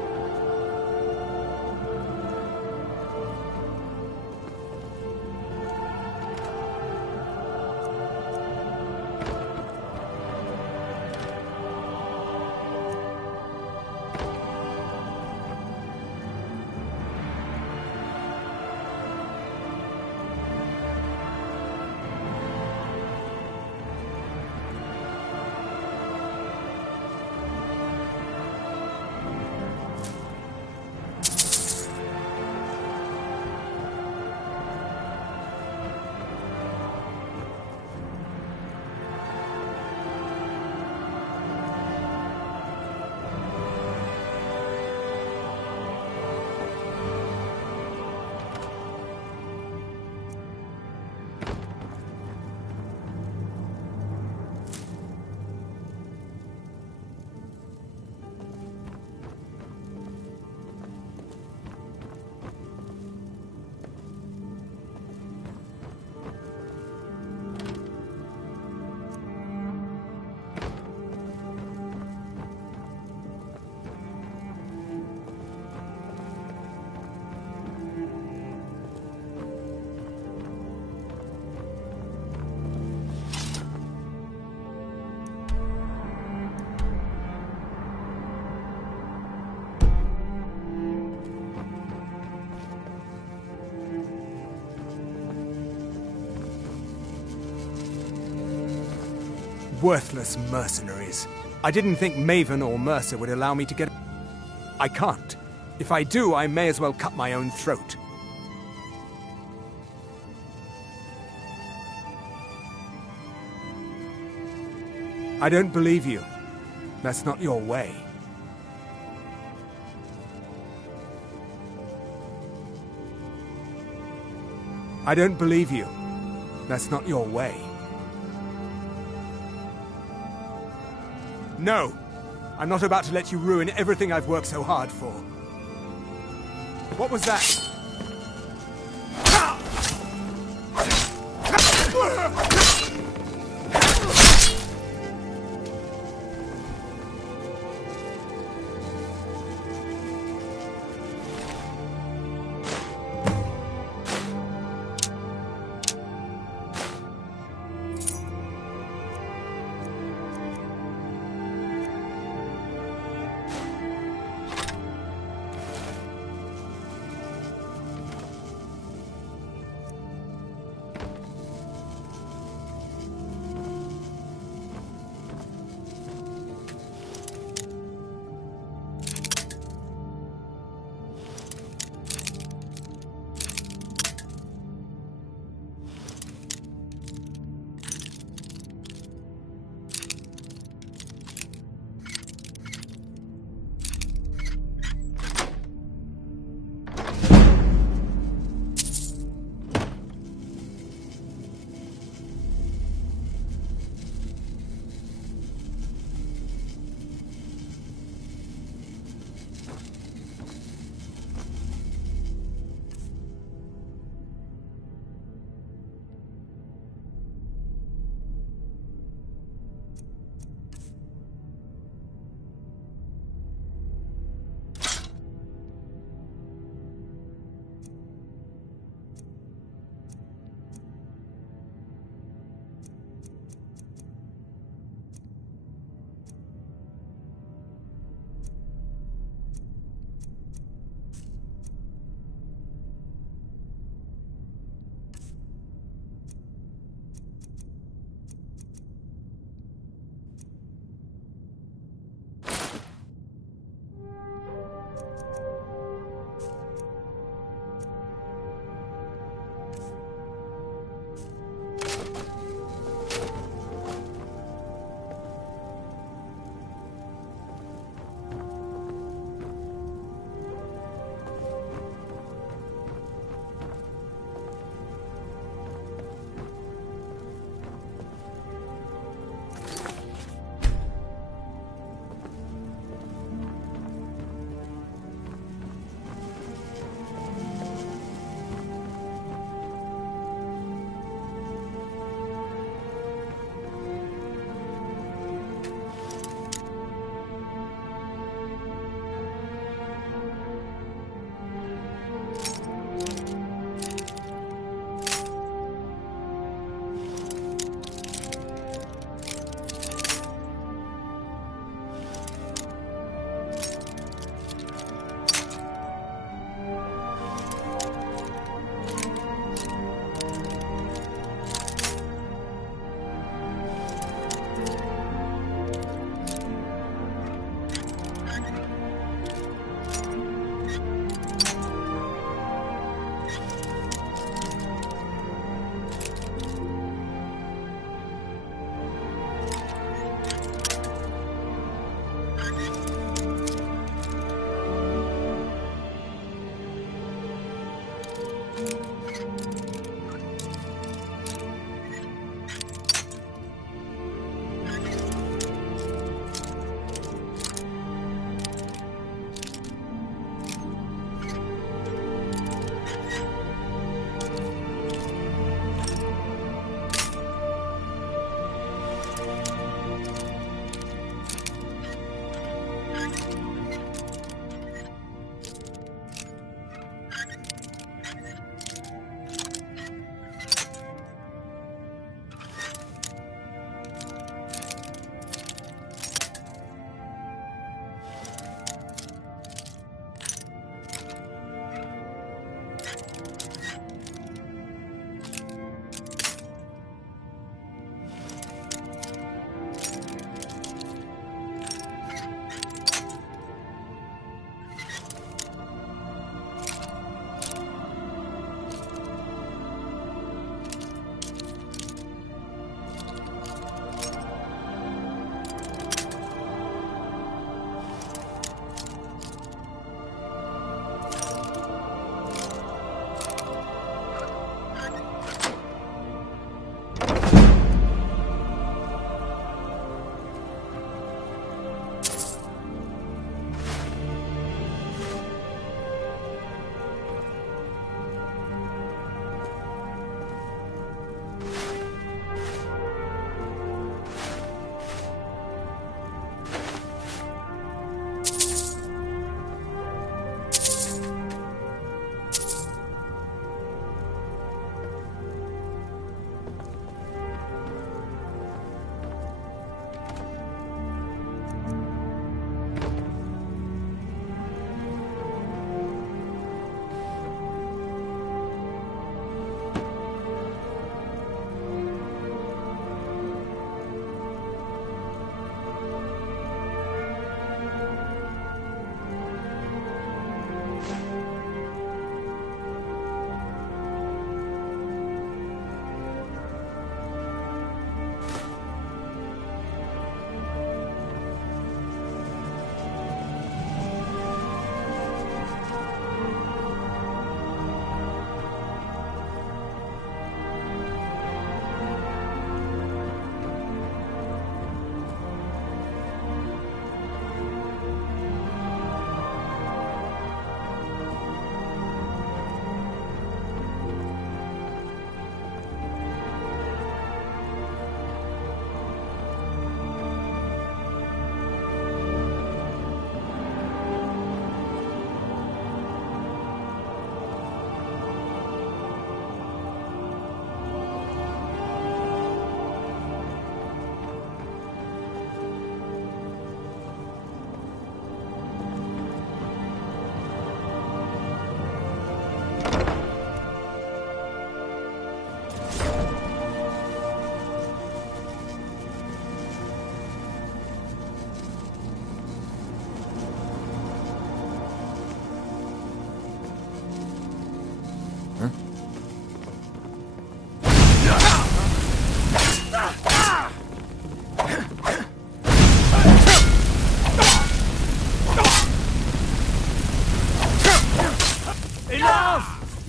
Worthless mercenaries. I didn't think Maven or Mercer would allow me to get... I can't. If I do, I may as well cut my own throat. I don't believe you. That's not your way. I don't believe you. That's not your way. No! I'm not about to let you ruin everything I've worked so hard for. What was that?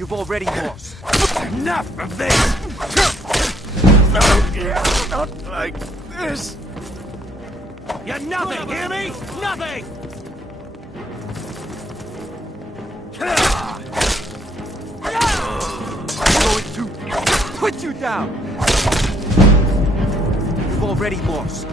You've already lost. Enough of this! Not like this! You're nothing, hear me? Nothing! I'm going to put you down! You've already lost.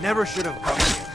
Never should have come here.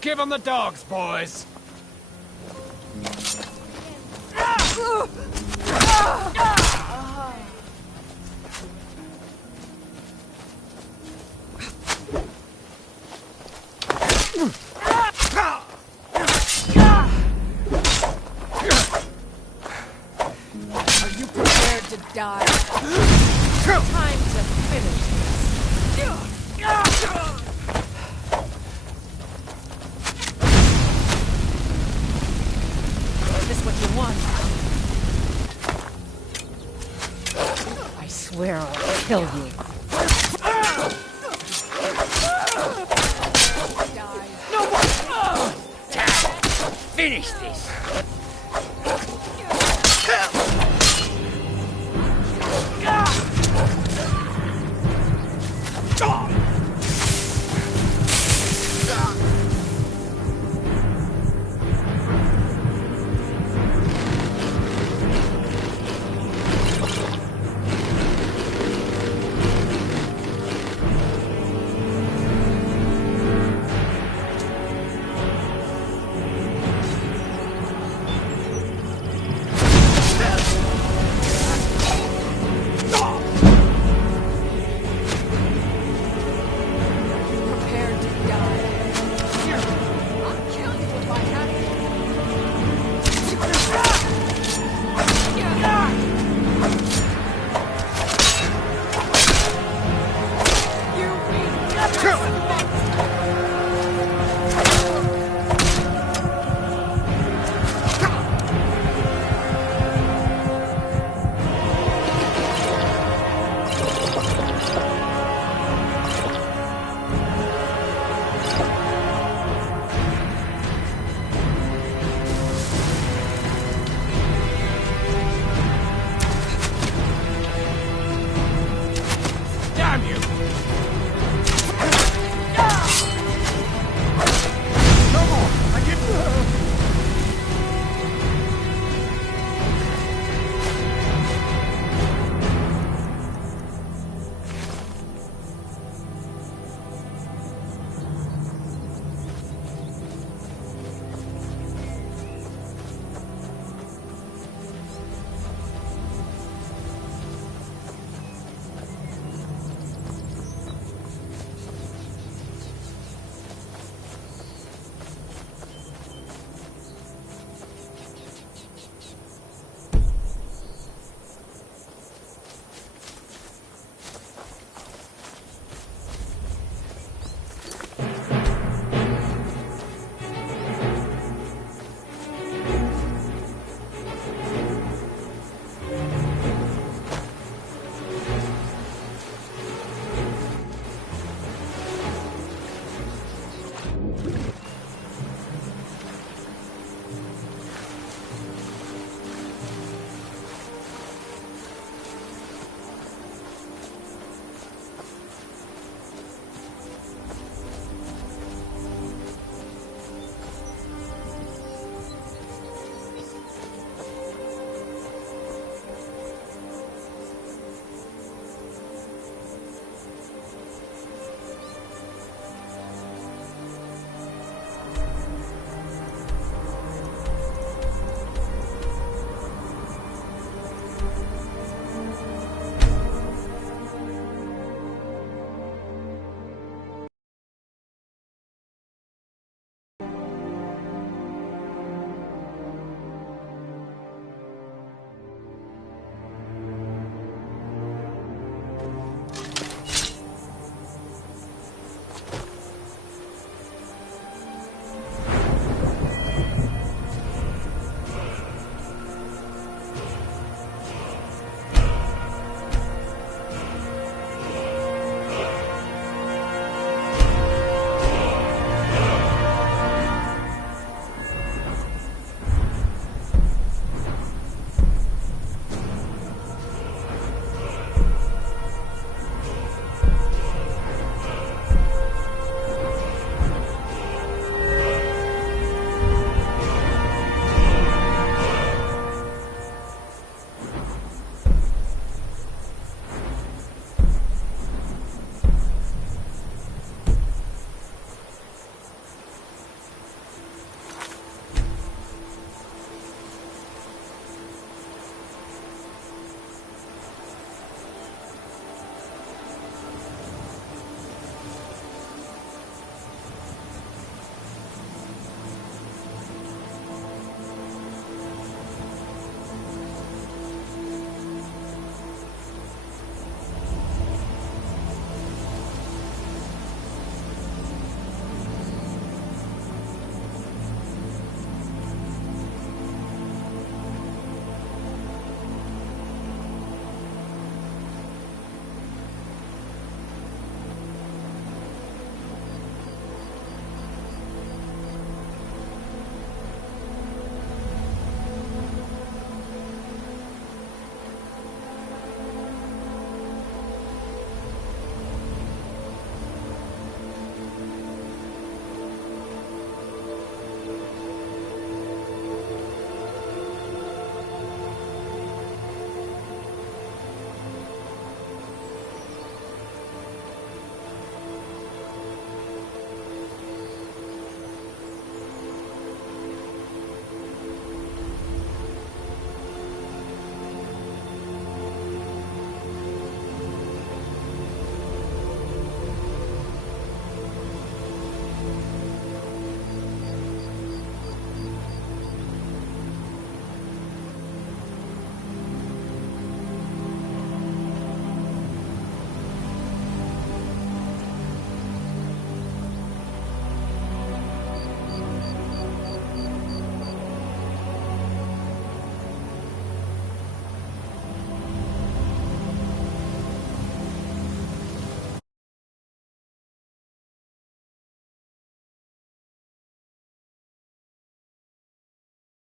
Give him the dogs, boys! Are you prepared to die? Time to finish this. Is this what you want? I swear I'll kill you. No more! Finish this! Prepared to die. Here, I'll kill you if I have to. You mean nothing. Damn you!